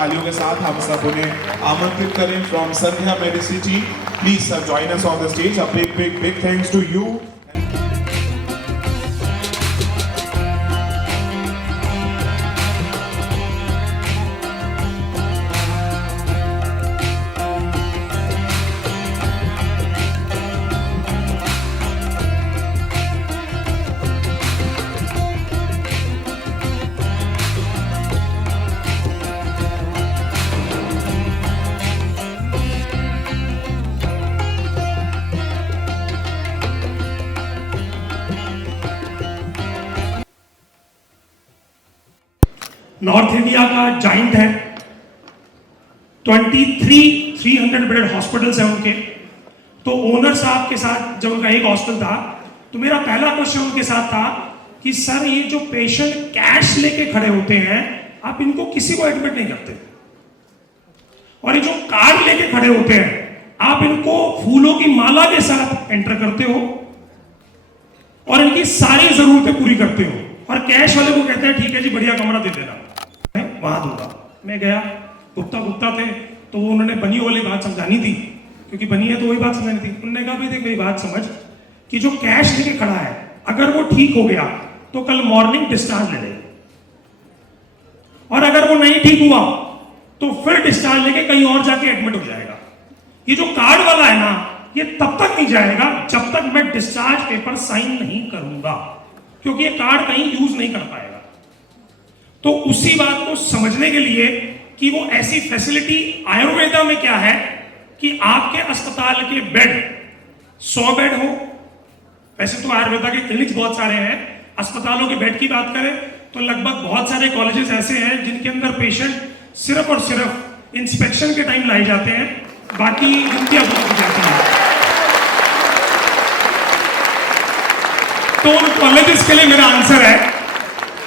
तालियों के साथ हम सब उन्हें आमंत्रित करें फ्रॉम Sandhya Medicity. Please sir join us on the stage. A big big big thanks to you. North India का जाइंट है, 300 बेडेड हॉस्पिटल्स हैं उनके। तो ओनर साहब के साथ जब उनका एक हॉस्पिटल था, तो मेरा पहला क्वेश्चन उनके साथ था कि सर ये जो पेशेंट कैश लेके खड़े होते हैं, आप इनको किसी को एडमिट नहीं करते, और ये जो कार्ड लेके खड़े होते हैं आप इनको फूलों की माला के साथ एंटर करते हो और इनकी सारी जरूरतें पूरी करते हो, और कैश वाले को कहते हैं ठीक है जी बढ़िया कमरा दे देना, मैं वहां दूंगा। मैं गया, गुप्ता थे, तो वो उन्होंने बनी वाली बात समझानी थी, क्योंकि बनी है तो वही बात समझानी थी। उन्होंने कहा भाई देख मेरी बात समझ कि जो कैश लेके खड़ा है अगर वो ठीक हो गया तो कल मॉर्निंग डिस्चार्ज ले लेगा, और अगर वो नहीं ठीक हुआ तो फिर डिस्चार्ज लेके कहीं और जाके एडमिट हो जाएगा। ये जो कार्ड वाला है ना, ये तब तक नहीं जाएगा जब तक मैं डिस्चार्ज पेपर साइन नहीं करूंगा, क्योंकि ये कार्ड कहीं यूज नहीं कर पाएगा। तो उसी बात को समझने के लिए कि वो ऐसी फैसिलिटी आयुर्वेदा में क्या है कि आपके अस्पताल के बेड 100 बेड हो। वैसे तो आयुर्वेदा के क्लिनिक्स बहुत सारे हैं, अस्पतालों के बेड की बात करें तो लगभग बहुत सारे कॉलेजेस ऐसे हैं जिनके अंदर पेशेंट सिर्फ और सिर्फ इंस्पेक्शन के टाइम लाए जाते हैं, बाकी ड्यूटियां की जाती हैं। तो उन कॉलेजेस के लिए मेरा आंसर है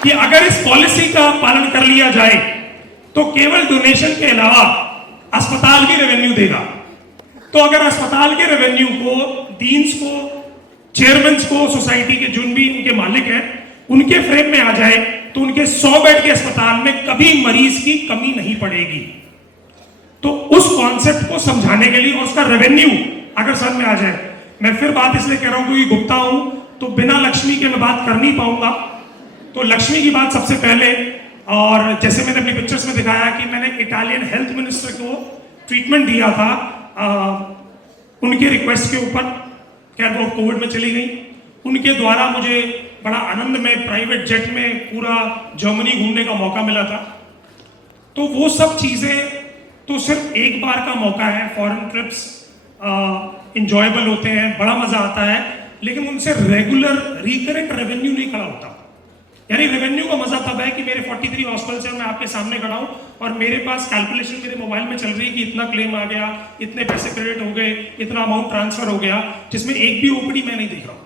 कि अगर इस पॉलिसी का पालन कर लिया जाए तो केवल डोनेशन के अलावा अस्पताल भी रेवेन्यू देगा। तो अगर अस्पताल के रेवेन्यू को डीन्स को, चेयरमैन को, सोसाइटी के जो भी उनके मालिक हैं उनके फ्रेम में आ जाए तो उनके 100 बेड के अस्पताल में कभी मरीज की कमी नहीं पड़ेगी। तो उस कॉन्सेप्ट को समझाने के लिए और उसका रेवेन्यू अगर समझ में आ जाए, मैं फिर बात इसलिए कह रहा हूं क्योंकि गुप्ता हूं तो बिना लक्ष्मी के मैं बात कर नहीं पाऊंगा। तो लक्ष्मी की बात सबसे पहले, और जैसे मैंने अपनी पिक्चर्स में दिखाया कि मैंने इटालियन हेल्थ मिनिस्टर को ट्रीटमेंट दिया था उनके रिक्वेस्ट के ऊपर, खैर वो कोविड में चली गई। उनके द्वारा मुझे बड़ा आनंद में प्राइवेट जेट में पूरा जर्मनी घूमने का मौका मिला था। तो वो सब चीजें तो सिर्फ एक बार का मौका है, फॉरेन ट्रिप्स इंजॉयबल होते हैं, बड़ा मजा आता है, लेकिन उनसे रेगुलर रिकरेंट रेवेन्यू नहीं खड़ा होता। यानी रेवेन्यू का मजा तब है कि मेरे 43 हॉस्पिटल है, मैं आपके सामने खड़ा हूं और मेरे पास कैलकुलेशन मेरे मोबाइल में चल रही है कि इतना क्लेम आ गया, इतने पैसे क्रेडिट हो गए, इतना अमाउंट ट्रांसफर हो गया, जिसमें एक भी ओपीडी मैं नहीं देख रहा हूं।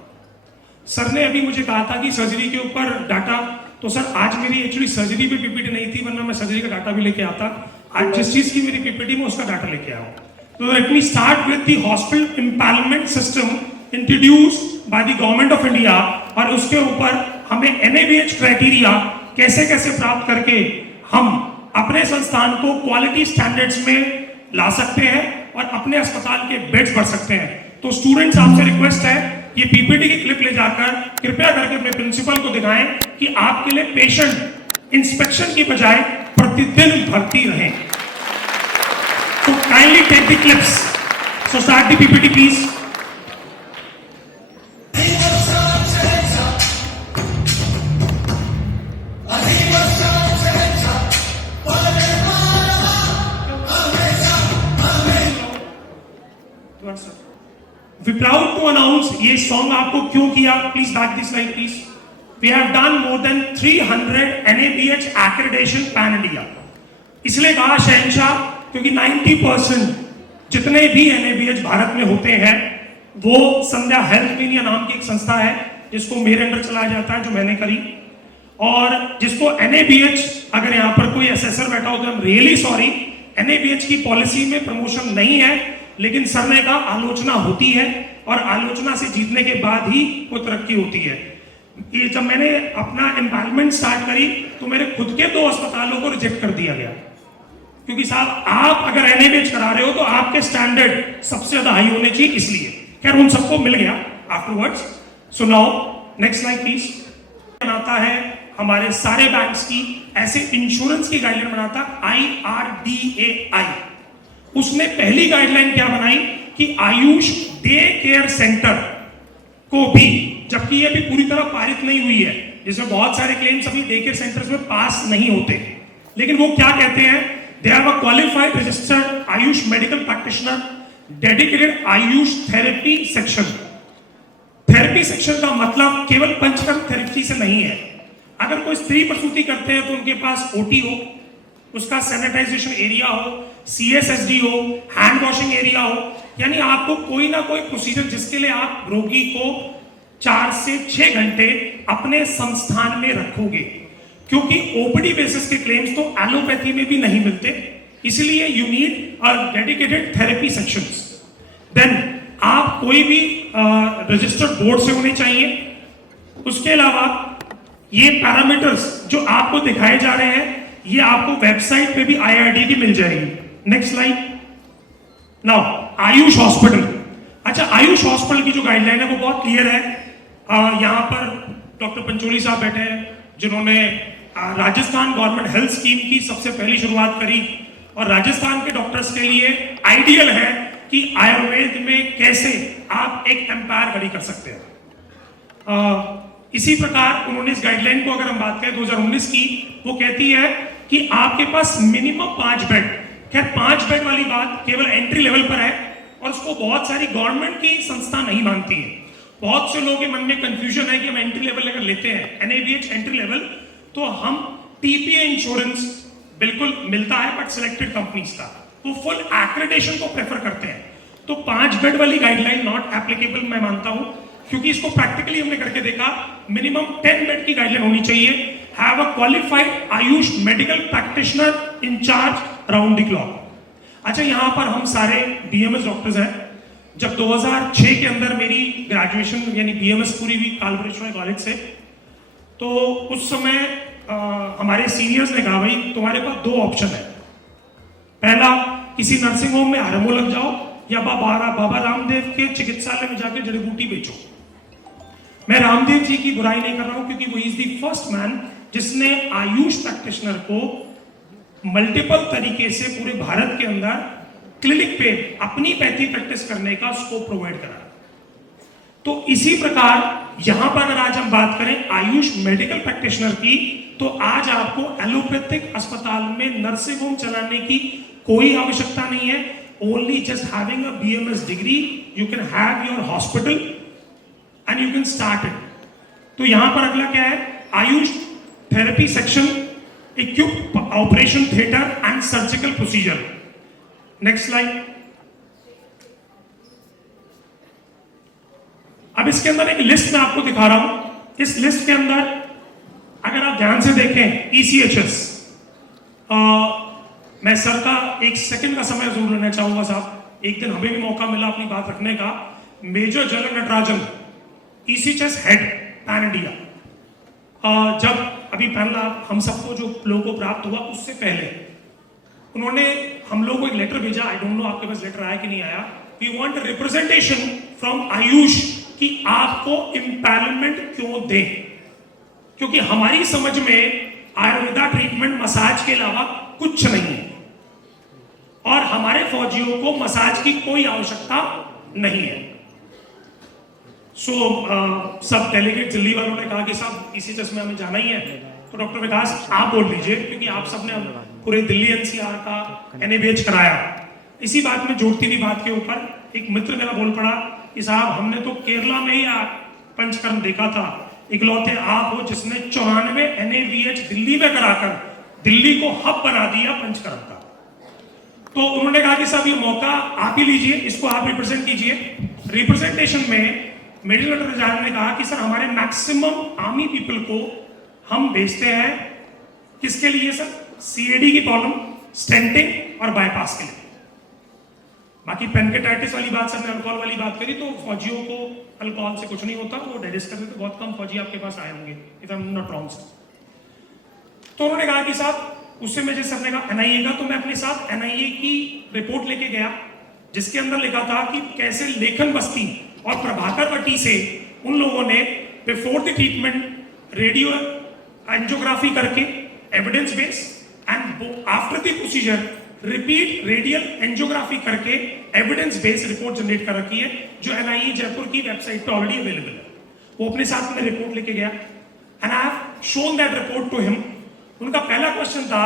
सर ने अभी मुझे कहा था कि सर्जरी के ऊपर डाटा, तो सर आज मेरी एक्चुअली सर्जरी पे पीपीटी नहीं थी, वरना मैं सर्जरी का डाटा भी लेके आता। आज जिस चीज की मेरी पीपीटी में उसका डाटा लेके आया। तो let me start with the hospital empowerment system introduced by the government of India, और उसके ऊपर हमें NABH क्राइटेरिया कैसे कैसे प्राप्त करके हम अपने संस्थान को क्वालिटी स्टैंडर्ड्स में ला सकते हैं और अपने अस्पताल के बेड्स बढ़ सकते हैं। तो स्टूडेंट्स आपसे रिक्वेस्ट है, ये पीपीटी की क्लिप ले जाकर कृपया करके अपने प्रिंसिपल को दिखाएं कि आपके लिए पेशेंट इंस्पेक्शन की बजाय प्रतिदिन भर्ती रहे। तो kindly take the clips. So start the PPT please. We proud to announce ये सॉन्ग आपको क्यों किया, please back this slide please. We have done more than 300 NABH accreditation pan India। इसलिए कहा शहंशाह क्योंकि 90% जितने भी NABH भारत में होते हैं वो संध्या हेल्थ मीनिया नाम की एक संस्था है जिसको मेरे अंडर चलाया जाता है, जो मैंने करी। और जिसको NABH, अगर यहाँ पर कोई असेसर बैठा हो तो I'm really sorry, NABH की पॉलिसी में प्रमोशन नहीं है, लेकिन सर ने कहा आलोचना होती है और आलोचना से जीतने के बाद ही कोई तरक्की होती है। ये जब मैंने अपना एम्पावरमेंट स्टार्ट करी तो मेरे खुद के 2 अस्पतालों को रिजेक्ट कर दिया गया। क्योंकि साहब आप अगर एनएबीएच करा रहे हो तो आपके स्टैंडर्ड सबसे ज्यादा हाई होने चाहिए, इसलिए खैर उन सबको मिल गया afterwards. So now next slide please. बनाता है हमारे सारे बैंक्स की, ऐसे इंश्योरेंस की गाइडलाइन बनाता IRDAI। उसने पहली गाइडलाइन क्या बनाई कि आयुष डे केयर सेंटर को भी, जबकि ये भी पूरी तरह पारित नहीं हुई है, जिसमें बहुत सारे क्लेम्स अभी डे केयर सेंटर्स में पास नहीं होते, लेकिन वो क्या कहते हैं, they have a qualified registered Ayush medical practitioner dedicated Ayush therapy section. Therapy section का मतलब केवल पंचकर्म थेरेपी से नहीं है। अगर कोई स्त्री प्रसूति करते हैं तो उनके पास ओटी हो, उसका सैनिटाइजेशन एरिया हो, CSSD हो, हैंड वॉशिंग एरिया हो, यानी आपको कोई ना कोई प्रोसीजर जिसके लिए आप रोगी को 4 से 6 घंटे अपने संस्थान में रखोगे, क्योंकि ओपीडी बेसिस के क्लेम्स तो एलोपैथी में भी नहीं मिलते, इसलिए you need a dedicated therapy sections. Then आप कोई भी रजिस्टर्ड बोर्ड से होने चाहिए। उसके अलावा ये पैरामीटर्स जो आपको दिखाए जा रहे हैं, ये आपको वेबसाइट पे भी IRD की मिल जाएगी। Next slide. Now Ayush hospital. अच्छा, आयुष हॉस्पिटल की जो गाइडलाइन है वो बहुत क्लियर है। यहाँ पर डॉक्टर पंचोली साहब बैठे हैं, जिन्होंने राजस्थान गवर्नमेंट हेल्थ स्कीम की सबसे पहली शुरुआत करी, और राजस्थान के डॉक्टर्स के लिए आइडियल है कि आयुर्वेद में कैसे आप एक एम्पायर खड़ी कर सकते हैं। इसी प्रकार उन्होंने इस गाइडलाइन को, अगर हम बात करें 2019 की, वो कहती है कि आपके पास मिनिमम 5 बेड, खैर 5 बेड वाली बात केवल एंट्री लेवल पर है, और उसको बहुत सारी गवर्नमेंट की संस्था नहीं मानती है। बहुत से लोगों के मन में कंफ्यूजन है कि हम एंट्री लेवल अगर लेते हैं NABH एंट्री लेवल, तो हम TPA इंश्योरेंस बिल्कुल मिलता है, बट सिलेक्टेड कंपनीज का, वो फुल एक्रेडिटेशन को प्रेफर करते हैं। तो 5 बेड वाली गाइडलाइन नॉट एप्लीकेबल मैं मानता हूं, क्योंकि इसको प्रैक्टिकली हमने करके देखा, मिनिमम 10 बेड की गाइडलाइन होनी चाहिए। Have a qualified Ayush medical practitioner in charge round the clock. अच्छा, यहां पर हम सारे BMS डॉक्टर्स हैं। जब 2006 के अंदर मेरी ग्रेजुएशन यानी BMS पूरी हुई कालभैरव कॉलेज से, तो उस समय हमारे सीनियर्स ने कहा, भाई तुम्हारे पास 2 ऑप्शन है, पहला किसी नर्सिंग होम में आरएमओ लग जाओ, या बाबा रामदेव के चिकित्सालय में जाकर जड़ी बूटी बेचो। मैं रामदेव जी की बुराई नहीं कर रहा हूं, क्योंकि वो इज द फर्स्ट मैन जिसने आयुष प्रैक्टिशनर को मल्टीपल तरीके से पूरे भारत के अंदर क्लिनिक पे अपनी पैथी प्रैक्टिस करने का स्कोप प्रोवाइड करा। तो इसी प्रकार यहां पर अगर आज हम बात करें आयुष मेडिकल प्रैक्टिशनर की, तो आज आपको एलोपैथिक अस्पताल में नर्सिंग होम चलाने की कोई आवश्यकता नहीं है। Only just having a BMS degree, you can have your hospital and you can start it. तो यहां पर अगला क्या है, Ayush therapy section, equip operation theatre and surgical procedure. Next slide. अब इसके अंदर एक लिस्ट मैं आपको दिखा रहा हूं। इस लिस्ट के अंदर अगर आप ध्यान से देखें, ECHS, मैं सर का 1 सेकंड का समय जरूर लेना चाहूंगा साहब, एक दिन हमें भी मौका मिला अपनी बात रखने का। Major general Natarajan, ECHS head pan India, जब अभी पहला हम सबको जो लोगों को प्राप्त हुआ, उससे पहले उन्होंने हम लोगों को एक लेटर भेजा। आई डोंट नो आपके पास लेटर आया कि नहीं आया। We want representation from Ayush कि आपको एम्पावरमेंट क्यों दें, क्योंकि हमारी समझ में आयुर्वेदा ट्रीटमेंट मसाज के अलावा कुछ नहीं है, और हमारे फौजियों को मसाज की कोई आवश्यकता नहीं है। सब डेलीगेट दिल्ली वालों ने कहा कि साहब ECHS में हमें जाना ही है, तो डॉक्टर विकास आप बोल लीजिए, क्योंकि आप सबने पूरे दिल्ली NCR का NABH कराया। इसी बात में जोड़ती हुई बात के ऊपर एक मित्र मेरा बोल पड़ा कि साहब हमने तो केरला में ही पंचकर्म देखा था, इकलौते आप हो जिसने 94 NABH दिल्ली में कराकर दिल्ली को हब बना दिया पंचकर्म का। तो उन्होंने कहा कि साहब ये मौका आप ही लीजिए, इसको आप रिप्रेजेंट कीजिए। रिप्रेजेंटेशन में मेडिकल डॉक्टर ने कहा कि सर हमारे मैक्सिमम आर्मी पीपल को हम भेजते हैं, किसके लिए सर, CAD की प्रॉब्लम, स्टेंटिंग और बाईपास के लिए। बाकी पेनकेटाइटिस वाली बात, सर ने अल्कोहल वाली बात करी, तो फौजियों को अल्कोहल से कुछ नहीं होता, वो डाइजेस्ट करते, तो बहुत कम फौजी आपके पास आए होंगे, if I am not wrong sir. तो उन्होंने कहा कि साहब उससे मुझे सर ने कहा एनआईए का, तो मैं अपने साथ एनआईए की रिपोर्ट लेके गया जिसके अंदर लिखा था कि कैसे लेखन बस्ती और प्रभाकर वटी से उन लोगों ने before the treatment radio angiography करके evidence base and after the procedure repeat radial angiography करके एविडेंस बेस रिपोर्ट जनरेट कर रखी है, जो एनआईए जयपुर की वेबसाइट पे ऑलरेडी अवेलेबल है। वो अपने साथ में रिपोर्ट लेके गया and I have shown that report to him. उनका पहला क्वेश्चन था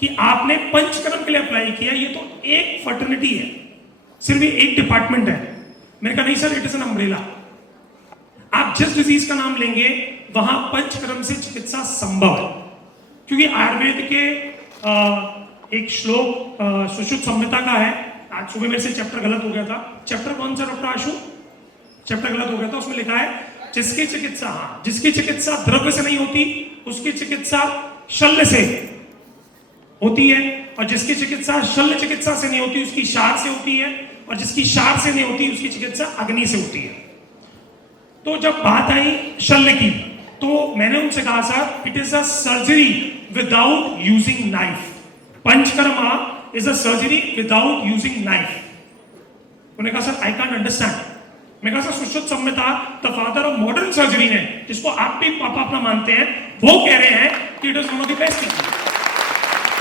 कि आपने पंचकर्म के लिए अप्लाई किया, ये तो एक फर्टर्निटी है, सिर्फ ये एक डिपार्टमेंट है। मैंने कहा नहीं sir, it is an umbrella. आप जिस डिजीज का नाम लेंगे वहां पंचकर्म से चिकित्सा संभव है, क्योंकि आयुर्वेद के एक श्लोक सुश्रुत संहिता का है। आज सुबह मेरे से चैप्टर गलत हो गया था। चैप्टर कौन सा डॉक्टर आशु? चैप्टर गलत हो गया था। उसमें लिखा है जिसकी चिकित्सा, हाँ, जिसकी चिकित्सा द्रव्य से नहीं होती उसकी चिकित्सा शल्य से होती है, और जिसकी चिकित्सा शल्य चिकित्सा से नहीं होती उसकी शार से होती है, और जिसकी शार से नहीं होती उसकी चिकित्सा अग्नि से होती है। तो जब बात आई शल्य की, तो मैंने उनसे कहा sir, it is a surgery without using knife. Panchakarma is a surgery without using knife. उन्होंने कहा सर आई कैन अंडरस्टैंड। मैं कहा sir Sushruta Samhita the father of modern surgery ने, जिसको आप भी पापा अपना मानते हैं, वो कह रहे हैं कि it is one of the best thing.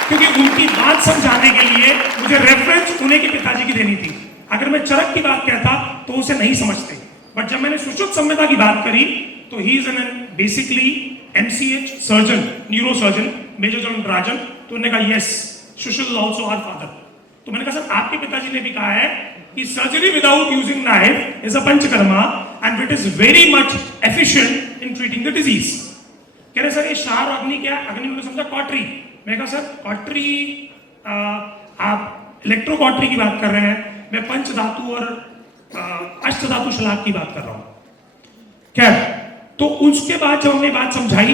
क्योंकि उनकी बात समझाने के लिए मुझे रेफरेंस उन्हीं के पिताजी की देनी थी। अगर मैं चरक की बात कहता तो उसे नहीं समझते, बट जब मैंने सुश्रुत संहिता की बात करी तो he is an basically MCH surgeon, neuro surgeon, major general Rajan. तो उन्होंने कहा yes, Sushruta is also our father. तो मैंने कहा सर आपके पिताजी ने भी कहा है कि surgery without using knife is a panchakarma and it is very much efficient in treating the disease. कह रहे सर ये शार और अग्नि क्या है? अग्नि उन्होंने समझा कॉटरी। मैं कहा सर कॉटरी, आप इलेक्ट्रो कॉटरी की बात कर रहे हैं, मैं पंच धातु और अष्ट धातु शलाक की बात कर रहा हूं। खैर, तो उसके बाद जब हमने बात समझाई,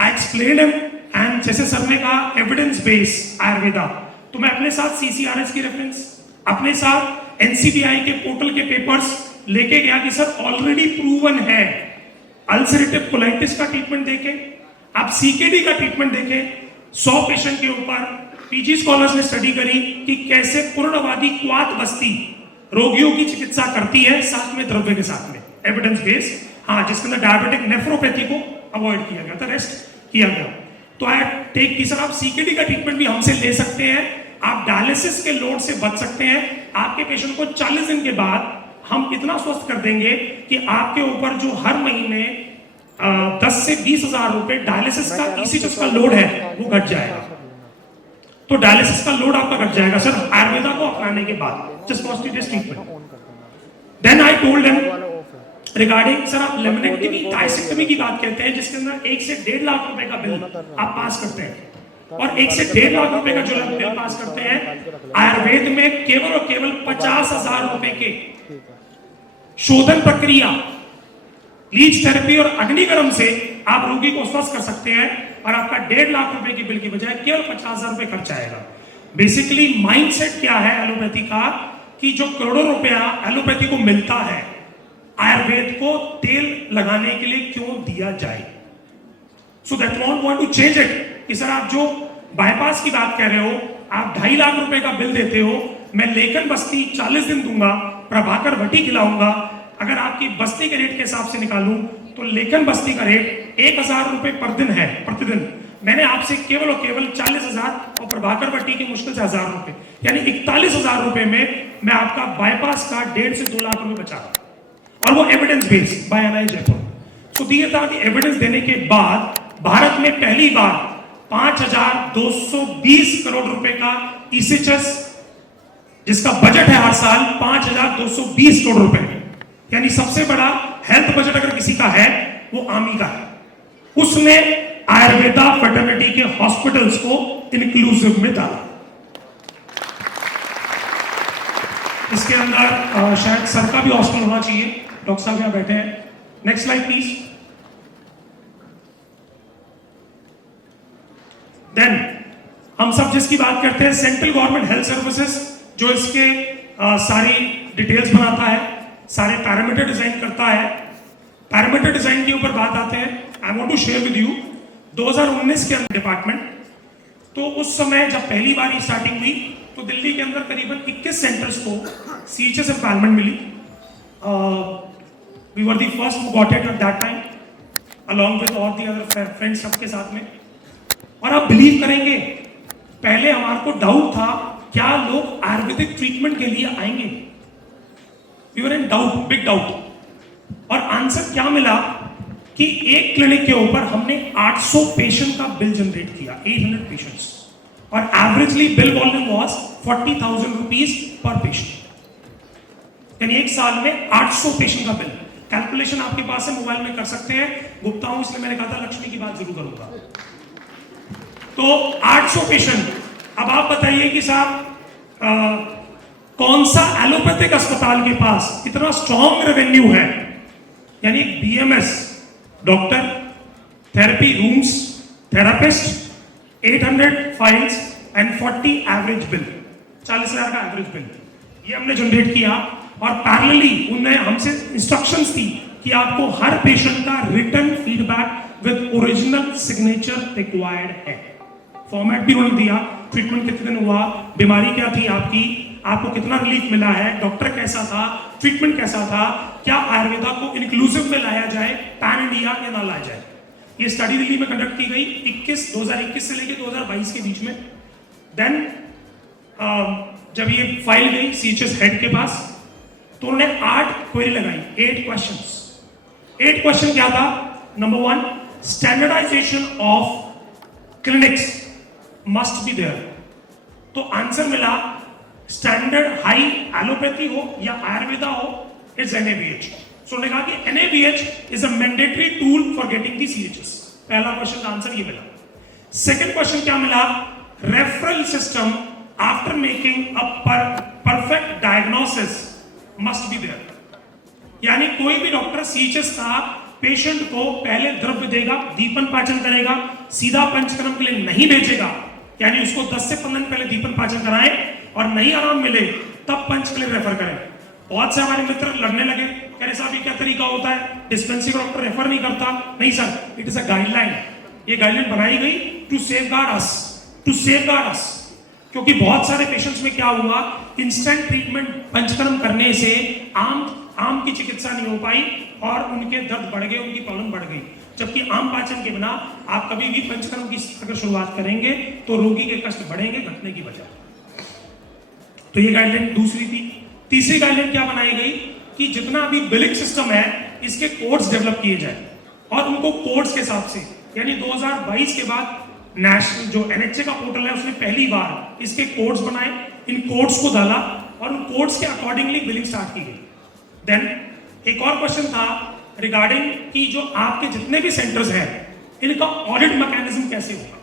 आई एक्सप्लेन एंड जैसे सर ने कहा एविडेंस बेस आयुर्वेदा, तो मैं अपने साथ सीसीआरएस की रेफरेंस, अपने साथ एनसीबीआई के पोर्टल के पेपर्स लेके गया कि सर ऑलरेडी प्रूवन है। अल्सरेटिव कोलाइटिस का ट्रीटमेंट देखें, आप सीकेडी का ट्रीटमेंट देखें, 100 पेशेंट के ऊपर पीजी स्कॉलर्स ने स्टडी करी कि कैसे पूर्णवादी क्वात बस्ती रोगियों की चिकित्सा करती है, साथ में द्रव्य के साथ में, एविडेंस बेस। हाँ, जिसके अंदर डायबिटिक नेफ्रोपैथी को अवॉइड किया गया था, रेस्ट किया गया। तो आई टेक की सर आप सीकेडी का ट्रीटमेंट भी हमसे ले सकते हैं, आप डायलिसिस के लोड से बच सकते हैं। आपके पेशेंट को 40 दिन के बाद हम इतना स्वस्थ कर देंगे कि आपके ऊपर जो हर महीने 10 से 20 हजार रुपए डायलिसिस का ईसीएच का लोड है वो घट जाएगा। तो डायलिसिस का लोड आपका घट जाएगा सर आयुर्वेदा को अपनाने के बाद, just positive treatment. Then I told them regarding sir आप लेमिनेक्टमी डायसेक्टमी की बात करते हैं, जिसके अंदर 1 से 1.5 लाख रुपए का बिल आप पास करते हैं, और 1 से 1.5 लाख रुपए का जो बिल पास करते हैं, आयुर्वेद में केवल और केवल 50,000 रुपए के शोधन प्रक्रिया, लीच थेरेपी और अग्निकर्म से आप रोगी को स्वस्थ कर सकते हैं, और आपका 1.5 लाख रुपए की बिल की बजाय केवल 50,000 रुपए खर्च आएगा। बेसिकली माइंडसेट क्या है एलोपैथी का, कि जो करोड़ों रुपया एलोपैथी को मिलता है, आयुर्वेद को तेल लगाने के लिए क्यों दिया जाए? So that want want to change it कि सर आप जो बाईपास की बात कह रहे हो, आप 2.5 लाख रुपए का बिल देते हो, मैं लेखन बस्ती 40 दिन दूंगा, प्रभाकर वटी खिलाऊंगा। अगर आपकी बस्ती के रेट के हिसाब से निकालूं तो लेखन बस्ती का रेट 1,000 रुपए पर दिन है, प्रतिदिन। मैंने आपसे केवल और केवल 40,000 और प्रभाकर वटी की मुश्किल से 1,000 रुपए, यानी 41,000 रुपए में मैं आपका बाईपास का 1.5 से 2 लाख रुपए बचा रहा हूं, और वो evidence based by NIA Jaipur. तो दिए था कि एविडेंस देने के बाद भारत में पहली बार 5,220 करोड़ रुपए का ईसीएचएस, जिसका बजट है हर साल 5,220 करोड़ रुपए, यानी सबसे बड़ा हेल्थ बजट अगर किसी का है वो आर्मी का है, उसने आयुर्वेदा फर्टिलिटी के हॉस्पिटल्स को इंक्लूसिव में डाला। इसके अंदर शायद सर का भी हॉस्पिटल होना चाहिए, डॉक्टर साहब यहां बैठे हैं। Next slide please. देन हम सब जिसकी बात करते हैं सेंट्रल गवर्नमेंट हेल्थ सर्विसेज, जो इसके सारी डिटेल्स बनाता है, सारे पैरामीटर डिजाइन करता है। पैरामीटर डिजाइन के ऊपर बात आते हैं। I want to share with you 2019 के अंदर डिपार्टमेंट तो उस समय जब पहली बार ये स्टार्टिंग हुई तो दिल्ली के अंदर करीबन 21 सेंटर्स को CHS एम्पावरमेंट मिली. We were the first who got it at that time along with all the other friends सबके साथ में. और आप बिलीव करेंगे, पहले हमारे को डाउट था क्या लोग आयुर्वेदिक ट्रीटमेंट के लिए आएंगे. We were in doubt, big doubt. और आंसर क्या मिला कि एक क्लिनिक के ऊपर हमने 800 पेशेंट का बिल जनरेट किया, 800 पेशेंट्स, और averagely bill volume was 40,000 rupees per patient. यानी एक साल में 800 पेशेंट का बिल. कैलकुलेशन आपके पास है, मोबाइल में कर सकते हैं. गुप्ता हूं इसलिए मैंने कहा था लक्ष्मी की बात जरूर करूंगा. तो 800 पेशेंट. अब आप बताइए कि साहब कौन सा एलोपैथिक अस्पताल के पास इतना स्ट्रॉन्ग रेवेन्यू है. यानी BMS, doctor, therapy rooms, therapist, 800 files and 40 average bill, 40,000 का एवरेज बिल, ये हमने जनरेट किया. और पैरेलली उन्होंने हमसे इंस्ट्रक्शंस दी कि आपको हर पेशेंट का return feedback with original signature required है. फॉर्मेट भी उन्होंने दिया, ट्रीटमेंट कितने दिन हुआ, बीमारी क्या थी आपकी, आपको कितना रिलीफ मिला है, डॉक्टर कैसा था, ट्रीटमेंट कैसा था, क्या आयुर्वेदा को इंक्लूसिव में लाया जाए, पैन इंडिया या ना लाया जाए. ये स्टडी दिल्ली में कंडक्ट की गई 2021 से लेकर 2022 के बीच में. देन जब ये फाइल गई CHS हेड के पास तो उन्होंने 8 क्वेरी लगाई, 8 क्वेश्चंस. 8 क्वेश्चन क्या था? Number 1, standardisation of clinics must be there. तो आंसर मिला स्टैंडर्ड हाई एलोपैथी हो या आयुर्वेदा हो, इट्स NABH. सो उन्होंने कहा कि NABH is a mandatory tool for getting the CHS. पहला क्वेश्चन का आंसर ये मिला. सेकंड क्वेश्चन क्या मिला? Referral system after making a perfect diagnosis must be there. यानी कोई भी डॉक्टर CHS का पेशेंट को पहले द्रव्य देगा, दीपन पाचन करेगा, सीधा पंचकर्म के लिए नहीं भेजेगा. यानी उसको 10 से 15 दिन पहले दीपन पाचन कराएं और नहीं आराम मिले तब पंच के लिए रेफर करें. बहुत से हमारे मित्र लड़ने लगे, कह रहे साहब ये क्या तरीका होता है, डिस्पेंसरी का डॉक्टर रेफर नहीं करता. नहीं sir, it is a guideline. ये गाइडलाइन बनाई गई टू सेफगार्ड अस. क्योंकि बहुत सारे पेशेंट्स में क्या हुआ, इंस्टेंट ट्रीटमेंट पंचकर्म करने से आम की चिकित्सा नहीं हो पाई और उनके दर्द बढ़ गए, उनकी प्रॉब्लम बढ़ गई. जबकि आम पाचन के बिना आप कभी भी पंचकर्म की अगर शुरुआत करेंगे तो रोगी के कष्ट बढ़ेंगे घटने की वजह. तो ये गाइडलाइन दूसरी थी. तीसरी गाइडलाइन क्या बनाई गई कि जितना भी बिलिंग सिस्टम है इसके कोड्स डेवलप किए जाए और उनको कोड्स के हिसाब से. यानी 2022 के बाद नेशनल जो NHA का पोर्टल है उसने पहली बार इसके कोड्स बनाए, इन कोड्स को डाला और उन कोड्स के अकॉर्डिंगली बिलिंग स्टार्ट की गई. देन एक और क्वेश्चन था रिगार्डिंग कि जो आपके जितने भी सेंटर्स हैं इनका ऑडिट मैकेनिज्म कैसे होगा.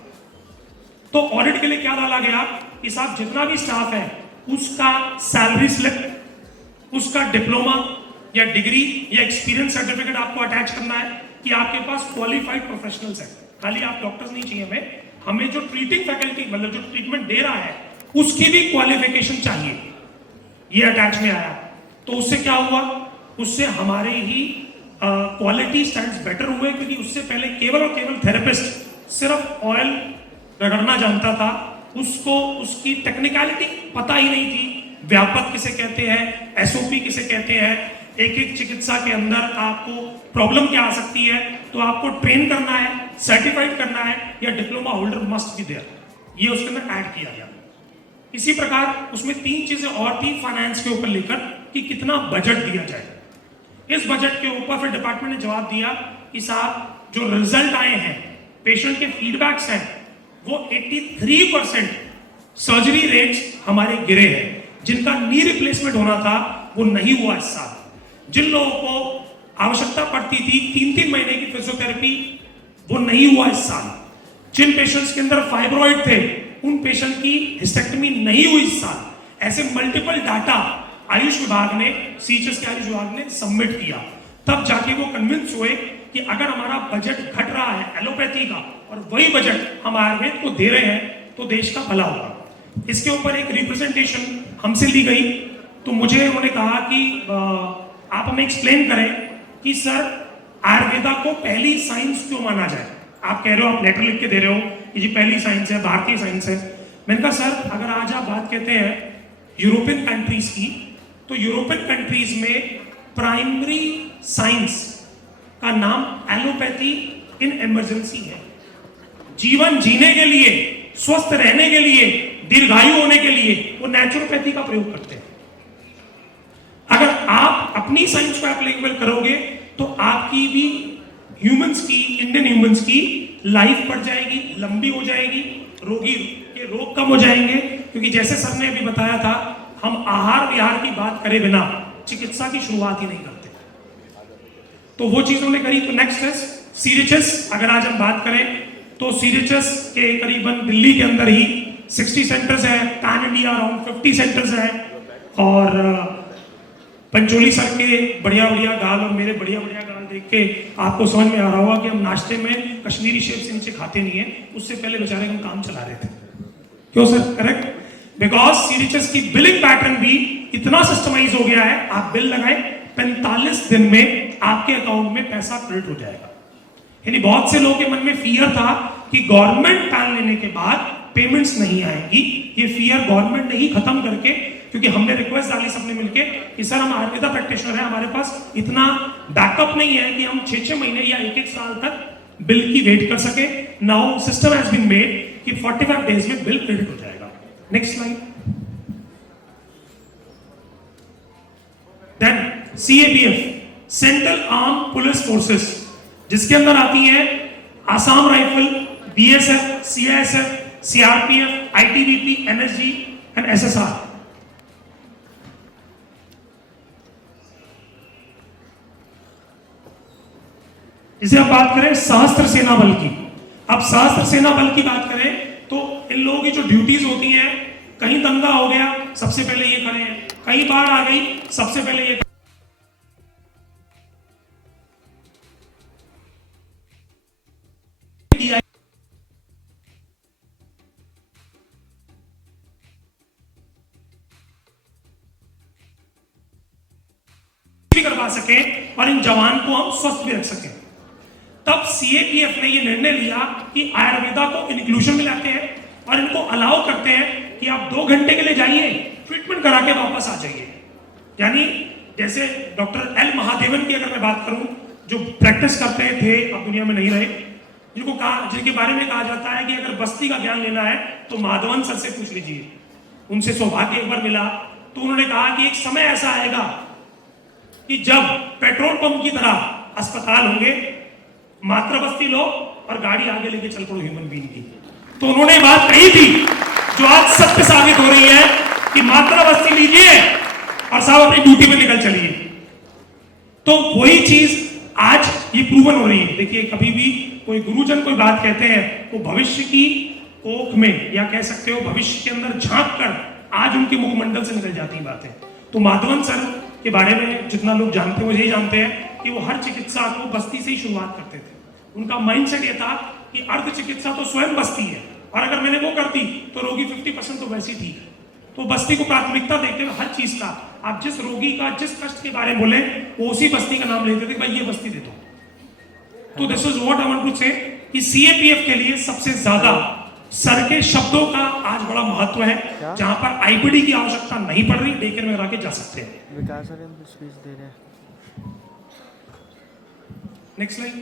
तो ऑडिट के लिए क्या डाला गया कि साहब जितना भी स्टाफ है उसका सैलरी स्लिप, उसका डिप्लोमा या डिग्री या एक्सपीरियंस सर्टिफिकेट आपको अटैच करना है कि आपके पास क्वालिफाइड प्रोफेशनल्स हैं. खाली आप डॉक्टर्स नहीं चाहिए हमें जो ट्रीटिंग फैकल्टी मतलब जो ट्रीटमेंट दे रहा है उसकी भी क्वालिफिकेशन चाहिए. ये अटैच में आया. तो उससे क्या हुआ, उससे हमारे ही क्वालिटी स्टैंडर्ड्स बेटर हुए. क्योंकि उससे पहले केवल और केवल थेरेपिस्ट सिर्फ ऑयल रगड़ना जानता था, उसको उसकी टेक्निकलिटी पता ही नहीं थी. व्यापक किसे कहते हैं, SOP किसे कहते हैं, एक एक चिकित्सा के अंदर आपको प्रॉब्लम क्या आ सकती है, तो आपको ट्रेन करना है, सर्टिफाइड करना है या diploma holder must be there. ये उसके अंदर ऐड किया गया. इसी प्रकार उसमें 3 चीजें और थी फाइनेंस के ऊपर लेकर कि कितना बजट दिया जाए. इस बजट के ऊपर फिर डिपार्टमेंट ने जवाब दिया कि साहब जो रिजल्ट आए हैं, पेशेंट के फीडबैक्स हैं, वो 83% सर्जरी रेट्स हमारे गिरे हैं. जिनका नी रिप्लेसमेंट होना था वो नहीं हुआ इस साल. जिन लोगों को आवश्यकता पड़ती थी 3-3 महीने की फिजियोथेरेपी, वो नहीं हुआ इस साल. जिन पेशेंट्स के अंदर फाइब्रॉइड थे उन पेशेंट की हिस्टेक्टमी नहीं हुई इस साल. ऐसे मल्टीपल डाटा आयुष विभाग ने, CHS के आयुष विभाग ने सबमिट किया. तब जाके वो कन्विंस हुए कि अगर हमारा बजट घट रहा है एलोपैथी का और वही बजट हम आयुर्वेद को दे रहे हैं तो देश का भला होगा. इसके ऊपर एक रिप्रेजेंटेशन हमसे ली गई. तो मुझे उन्होंने कहा कि आप हमें एक्सप्लेन करें कि सर आयुर्वेदा को पहली साइंस क्यों माना जाए. आप कह रहे हो, आप लेटर लिख के दे रहे हो कि जी पहली साइंस है, भारतीय साइंस है। मैंने कहा सर अगर आज आप बात कहते हैं यूरोपियन कंट्रीज की, तो यूरोपियन कंट्रीज में प्राइमरी साइंस का नाम एलोपैथी इन इमरजेंसी है। जीवन जीने के लिए, स्वस्थ रहने के लिए, दीर्घायु होने के लिए वो नेचुरोपैथी का प्रयोग करते हैं। अगर आप अपनी साइंस को एप्लीकेबल करोगे तो आपकी भी ह्यूमंस की, इंडियन ह्यूमंस की लाइफ बढ़ जाएगी, लंबी हो जाएगी, रोगी के रोग कम हो जाएंगे। क्योंकि जैसे सर ने अभी बताया था, हम आहार विहार की बात करे बिना चिकित्सा की शुरुआत ही नहीं करते। तो वो चीज हमने करी। तो नेक्स्ट है सीरीएचएस। अगर आज हम बात करें तो सीरीएचएस के करीबन दिल्ली के अंदर ही 60 सेंटर्स है, पैन इंडिया अराउंड 50 सेंटर्स है। और पंचोली सर के बढ़िया बढ़िया गाल और मेरे बढ़िया बढ़िया गाल देख के आपको समझ में आ रहा होगा कि हम नाश्ते में कश्मीरी शेव से नीचे खाते नहीं है। उससे पहले बेचारे हम काम चला रहे थे। क्यों सर? करेक्ट। बिकॉज सीरीएचएस की बिलिंग पैटर्न भी इतना सिस्टमाइज हो गया है, आप बिल लगाए 45 दिन में आपके अकाउंट में पैसा क्रेडिट हो जाएगा। यानी बहुत से लोगों के मन में फियर था कि गवर्नमेंट पैन लेने के बाद पेमेंट्स नहीं आएंगी। ये फियर गवर्नमेंट ने ही खत्म करके, क्योंकि हमने रिक्वेस्ट डाली सबने मिलके कि सर हम आयुर्वेदा प्रैक्टिशनर है, हमारे पास इतना बैकअप नहीं है कि हम 6-6 महीने या 1-1 साल तक बिल की वेट कर सके। Now system has been made कि 45 डेज में बिल क्रेडिट हो जाएगा। Next slide. Then CAPF, central arm police forces, जिसके अंदर आती है Assam rifle, BSF, CISF, CRPF, ITBP, NSG and SSR. इसे आप बात करें सशस्त्र सेना बल की। अब सशस्त्र सेना बल की बात करें तो इन लोगों की जो ड्यूटीज होती हैं, कहीं दंगा हो गया सबसे पहले ये करें, कहीं बाढ़ आ गई सबसे पहले ये भी करवा सके और इन जवान को हम स्वस्थ भी रख सके। तब सीएपीएफ ने ये निर्णय लिया कि आयुर्वेदा को इंक्लूजन में लाते हैं और इनको अलाउ करते हैं कि आप 2 घंटे के लिए जाइए, ट्रीटमेंट करा के वापस आ जाइए। यानी जैसे डॉक्टर एल महादेवन की अगर मैं बात करूं, जो प्रैक्टिस करते थे, अब दुनिया में नहीं रहे, जिनके बारे में कहा जाता है कि अगर बस्ती का ज्ञान लेना है तो माधवन सर से पूछ लीजिए। उनसे सौभाग्य एक बार मिला तो उन्होंने कहा कि एक समय ऐसा आएगा कि जब पेट्रोल पंप की तरह अस्पताल होंगे, मात्र बस्ती लो और गाड़ी आगे लेके चल पड़ो ह्यूमन बीइंग की। तो उन्होंने बात कही थी जो आज सत्य साबित हो रही है कि मात्र बस्ती लीजिए और साहब अपनी ड्यूटी पे निकल चलिए। तो वही चीज आज ये प्रूवन हो रही है। देखिए कभी भी कोई गुरुजन कोई बात कहते हैं वो भविष्य की कोख में, या कह सकते हो भविष्य के अंदर झांक कर आज उनके मुखमंडल से निकल जाती बातें। तो माधवन सर के बारे में जितना लोग जानते हैं वो यही जानते हैं कि वो हर चिकित्सा को बस्ती से ही शुरुआत करते थे। उनका माइंडसेट ये था कि अर्ध चिकित्सा तो स्वयं बस्ती है और अगर मैंने वो कर दी तो रोगी 50% तो वैसी थी। तो बस्ती को प्राथमिकता देते हुए हर चीज का, आप जिस रोगी का जिस कष्ट के बारे में बोले वो उसी बस्ती का नाम लेते थे, भाई ये बस्ती दे दो। तो this is what I want to say कि सीएपीएफ के लिए सबसे ज्यादा सर के शब्दों का आज बड़ा महत्व है। जहां पर आईपीडी की आवश्यकता नहीं पड़ रही, डेकेर में रह के जा सकते हैं। विकास सर हम स्पीच दे रहे हैं। Next slide.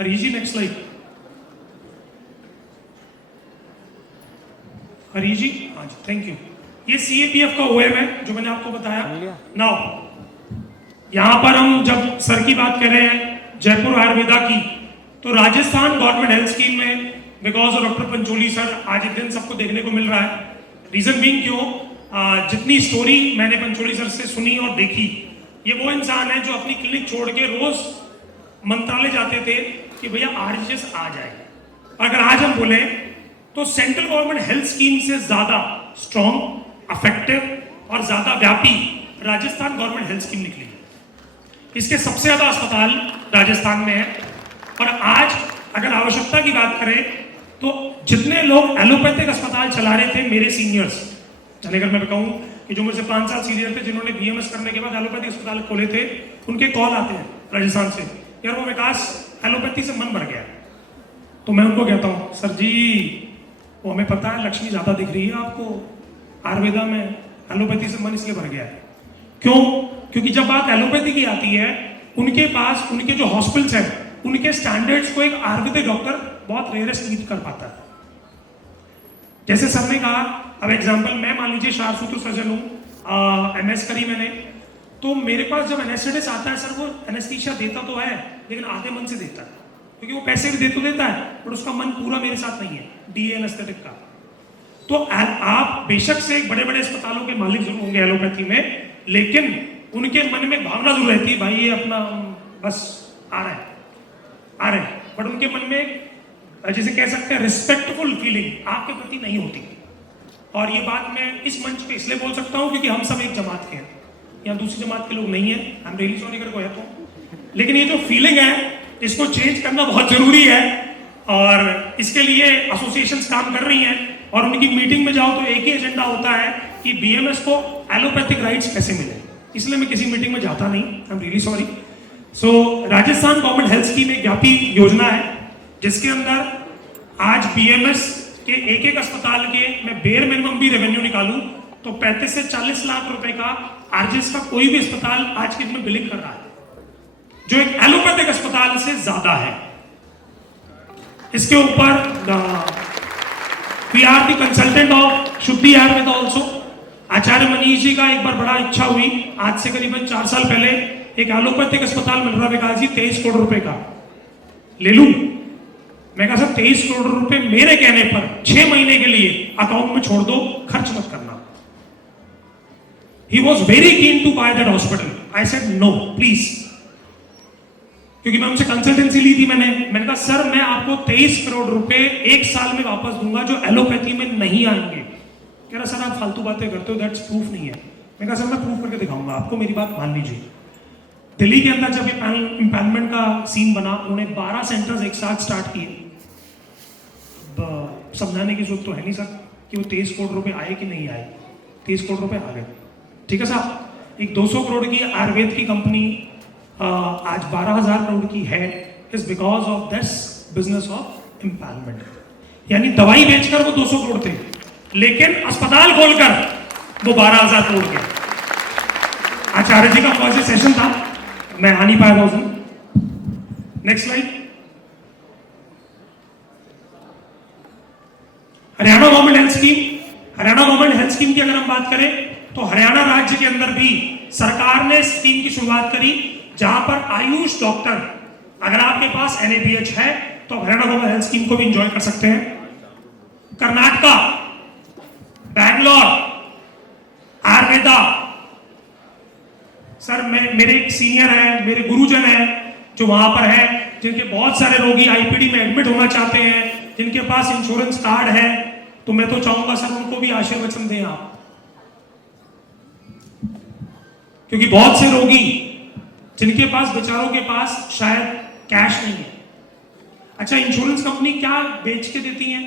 Hari ji next slide. Hari ji, हाँ जी, थैंक यू। ये सीएपीएफ का ओएम है जो मैंने आपको बताया। नाउ यहां पर हम जब सर की बात कर रहे हैं जयपुर आयुर्वेदा की, तो राजस्थान गवर्नमेंट हेल्थ स्कीम में because of doctor Pancholi sir आज एक दिन सबको देखने को मिल रहा है। रीजन बीइंग क्यों, जितनी स्टोरी मैंने पंचोली सर से सुनी और देखी, ये वो इंसान है जो अपनी क्लिनिक छोड़ के रोज मंत्रालय जाते थे कि भैया आरजीएस आ जाए। अगर आज हम बोले तो सेंट्रल गवर्नमेंट हेल्थ स्कीम से ज्यादा स्ट्रॉन्ग, इफेक्टिव और ज्यादा व्यापी राजस्थान गवर्नमेंट हेल्थ स्कीम निकली। इसके सबसे ज्यादा अस्पताल राजस्थान में है। और आज अगर आवश्यकता की बात करें तो जितने लोग एलोपैथिक अस्पताल चला रहे थे मेरे सीनियर्स, यानी अगर मैं कहूं कि जो मुझसे 5 साल सीनियर थे जिन्होंने बीएमएस करने के बाद एलोपैथिक अस्पताल खोले थे, उनके कॉल आते हैं राजस्थान से, यार वो विकास एलोपैथी से मन भर गया। तो मैं उनको कहता हूँ सर जी वो हमें पता है लक्ष्मी ज्यादा दिख रही है आपको आयुर्वेदा में, एलोपैथी से मन इसलिए भर गया है। क्यों? क्योंकि जब बात एलोपैथी की आती है उनके पास उनके जो हॉस्पिटल्स हैं उनके स्टैंडर्ड्स को एक आयुर्वेदिक डॉक्टर बहुत रेयरेस्ट मीट कर पाता है। जैसे सर ने कहा, अब एग्जांपल मैं मान लीजिए शारसूत्र सर्जन हूँ, एमएस करी मैंने, तो मेरे पास जब एनेस्थेटिस्ट आता है सर वो एनेस्थीसिया देता तो है लेकिन आधे मन से देता है, क्योंकि वो पैसे भी दे तो देता है बट उसका मन पूरा मेरे साथ नहीं है डीए एनेस्थेटिक का। तो आप बेशक से एक बड़े बड़े अस्पतालों के मालिक जरूर होंगे एलोपैथी में, लेकिन उनके मन में भावना जरूर रहती है भाई ये अपना बस आ रहे हैं, बट उनके मन में जिसे कह सकते हैं रिस्पेक्टफुल फीलिंग आपके प्रति नहीं होती। और ये बात मैं इस मंच पे इसलिए बोल सकता हूँ क्योंकि हम सब एक जमात के हैं, यहाँ दूसरी जमात के लोग नहीं है, आई एम रियली सॉरी अगर कोई है तो, लेकिन ये जो फीलिंग है इसको चेंज करना बहुत जरूरी है और इसके लिए एसोसिएशंस काम कर रही हैं और उनकी मीटिंग में जाओ तो एक ही एजेंडा होता है कि बीएमएस को एलोपैथिक राइट्स कैसे मिले, इसलिए मैं किसी मीटिंग में जाता नहीं, I am really sorry. So Rajasthan government health scheme एक व्यापी योजना है जिसके अंदर आज बीएमएस के एक एक अस्पताल के मैं बेयर मिनिमम भी रेवेन्यू निकालूं तो 35 से 40 लाख रुपए का आरजीएस का कोई भी अस्पताल आज के दिन में बिलिंग कर रहा है, जो एक एलोपैथिक अस्पताल से ज्यादा है। इसके ऊपर we are the consultant of Shuddhi Ayurveda also. Acharya Manish ji का एक बार बड़ा इच्छा हुई, आज से करीबन 4 साल पहले एक एलोपैथिक अस्पताल मिल रहा विकास जी 23 करोड़ रुपए का, ले लूं? मैं कहा सर 23 करोड़ रुपए मेरे कहने पर 6 महीने के लिए अकाउंट में छोड़ दो, खर्च मत करना। He was very keen to buy that hospital. I said no, please. क्योंकि मैं उनसे कंसल्टेंसी ली थी मैंने कहा सर मैं आपको 23 करोड़ रुपए 1 साल में वापस दूंगा जो एलोपैथी में नहीं आएंगे। कह रहा सर आप फालतू बातें करते हो, दैट्स प्रूफ नहीं है। मैं कहा सर मैं प्रूफ करके दिखाऊंगा आपको, मेरी बात मान लीजिए। दिल्ली के अंदर जब ये इम्पैनमेंट का सीन बना उन्होंने 12 सेंटर्स एक साथ स्टार्ट किए। समझाने की जरूरत तो है नहीं सर कि वो 23 करोड़ रुपए आए कि नहीं आए, 23 करोड़ रुपए आ गए, ठीक है साहब। एक 200 करोड़ की आयुर्वेद की कंपनी आज 12,000 करोड़ की है, is because of this business of empanelment. यानी दवाई बेचकर वो 200 करोड़ थे लेकिन अस्पताल खोलकर वो 12,000 करोड़ के। आचार्य जी का फर्स्ट सेशन था, मैं आ नहीं पाया था उस दिन। Next slide. Haryana government health scheme, Haryana government health scheme की अगर हम बात करें तो हरियाणा राज्य के अंदर भी सरकार ने स्कीम की शुरुआत करी जहां पर आयुष डॉक्टर, अगर आपके पास एनएबीएच है तो हरियाणा गवर्नमेंट हेल्थ स्कीम को भी एंजॉय कर सकते हैं। कर्नाटका, बैंगलोर, आयुर्वेदा। सर मेरे एक सीनियर है, मेरे गुरुजन है जो वहां पर है, जिनके बहुत सारे रोगी आईपीडी में एडमिट होना चाहते हैं, जिनके पास इंश्योरेंस कार्ड है, तो मैं तो चाहूंगा सर उनको भी आशीर्वचन दें आप, क्योंकि बहुत से रोगी जिनके पास बेचारों के पास शायद कैश नहीं है। अच्छा, इंश्योरेंस कंपनी क्या बेच के देती है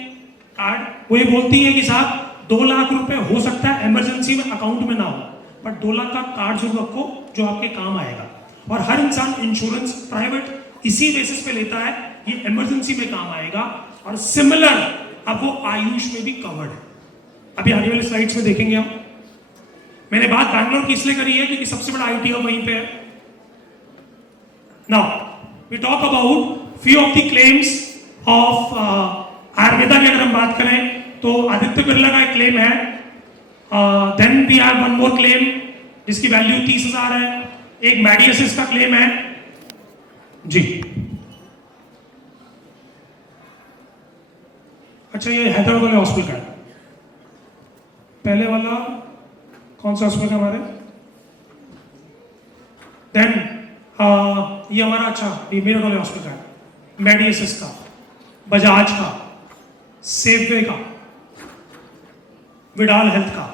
कार्ड? वो ये बोलती है कि साहब 2 लाख रुपए हो सकता है इमरजेंसी में अकाउंट में ना हो, बट 2 लाख का कार्ड जरूर रखो जो आपके काम आएगा। और हर इंसान इंश्योरेंस प्राइवेट इसी बेसिस पे लेता है, ये इमरजेंसी में काम आएगा। और सिमिलर अब वो आयुष में भी कवर्ड है, अभी आगे वाले स्लाइड्स में देखेंगे हम। मैंने बात बैंगलोर की इसलिए करी है क्योंकि सबसे बड़ा आईटी हब वहीं पे है। Now we talk about few of the claims of Ayurveda की अगर हम बात करें तो आदित्य बिरला का एक क्लेम है, then we have one more claim जिसकी वैल्यू 30,000 है, एक मेडियसिस का क्लेम है जी। अच्छा, ये हैदराबाद वाले हॉस्पिटल का है, पहले वाला कौन सा हॉस्पिटल है हमारे, देन ये हमारा, अच्छा ये मेरठ वाले हॉस्पिटल है, मेडियसिस का, बजाज का, सेफवे का, विडाल हेल्थ का।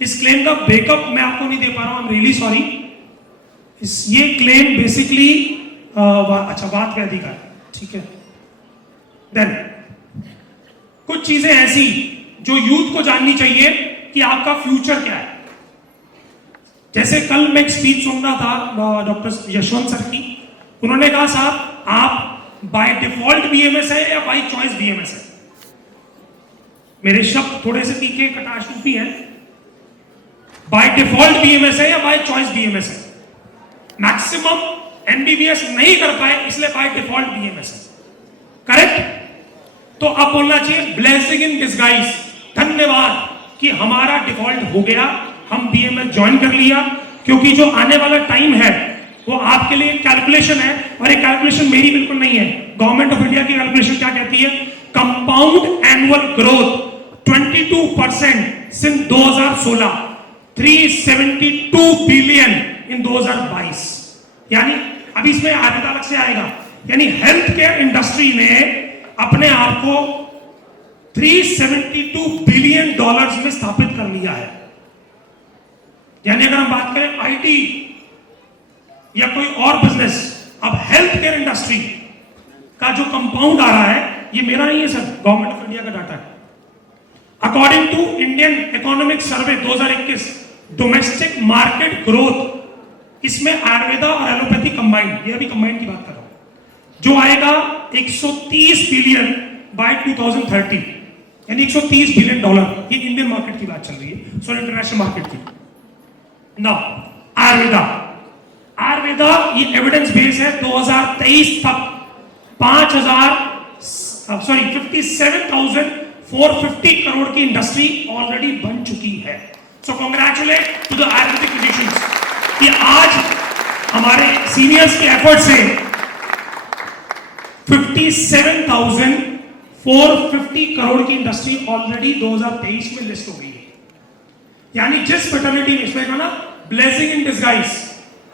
इस क्लेम का ब्रेकअप मैं आपको नहीं दे पा रहा हूं, आई एम रियली सॉरी। ये क्लेम बेसिकली अच्छा वात व्याधि का है, ठीक है। देन कुछ चीजें ऐसी जो यूथ को जाननी चाहिए कि आपका फ्यूचर क्या है। जैसे कल मैं एक स्पीच सुन रहा था डॉक्टर यशवंत सर की, उन्होंने कहा साहब आप बाय डिफॉल्ट बीएमएस है या बाय चॉइस बीएमएस है। मेरे शब्द थोड़े से तीखे कटाश रूपी हैं। बाय डिफॉल्ट बीएमएस है या बाय चॉइस बीएमएस है। मैक्सिमम एमबीबीएस नहीं कर पाए इसलिए बाय डिफॉल्ट बीएमएस है, करेक्ट। तो अब बोलना चाहिए ब्लेसिंग इन डिस्गाइज, धन्यवाद कि हमारा डिफॉल्ट हो गया, हम बीएमएस ज्वाइन कर लिया, क्योंकि जो आने वाला टाइम है वो आपके लिए कैलकुलेशन है, और एक कैलकुलेशन मेरी बिल्कुल नहीं है, गवर्नमेंट ऑफ इंडिया की कैलकुलेशन क्या कहती है, compound annual growth 22% since 2016, 372 billion in 2022। यानी अभी इसमें आगे अलग से आएगा, यानी हेल्थ केयर इंडस्ट्री ने अपने आप को 372 बिलियन डॉलर्स में स्थापित कर लिया है। यानी अगर हम बात करें आईटी या कोई और बिजनेस, अब हेल्थ केयर इंडस्ट्री का जो कंपाउंड आ रहा है, ये मेरा नहीं है सर, गवर्नमेंट ऑफ इंडिया का डाटा है। According to Indian economic survey 2021, domestic market growth, इसमें आयुर्वेदा और एलोपैथी कंबाइंड, ये अभी कंबाइंड की बात कर रहा हूं, जो आएगा 130 बिलियन बाय 2030, यानी 130 बिलियन डॉलर। ये इंडियन मार्केट की बात चल रही है, सॉरी इंटरनेशनल मार्केट की। नाउ आयुर्वेदा ये एविडेंस बेस है, 2023 तक 57,450 करोड़ की इंडस्ट्री ऑलरेडी बन चुकी है। So congratulate to the Ayurvedic physicians कि आज हमारे सीनियर्स के एफर्ट से 57,450 करोड़ की इंडस्ट्री ऑलरेडी 2023 में लिस्ट हो गई है। यानी जिस फर्टिलिटी में इसमें ना ब्लेसिंग इन डिस्गाइज,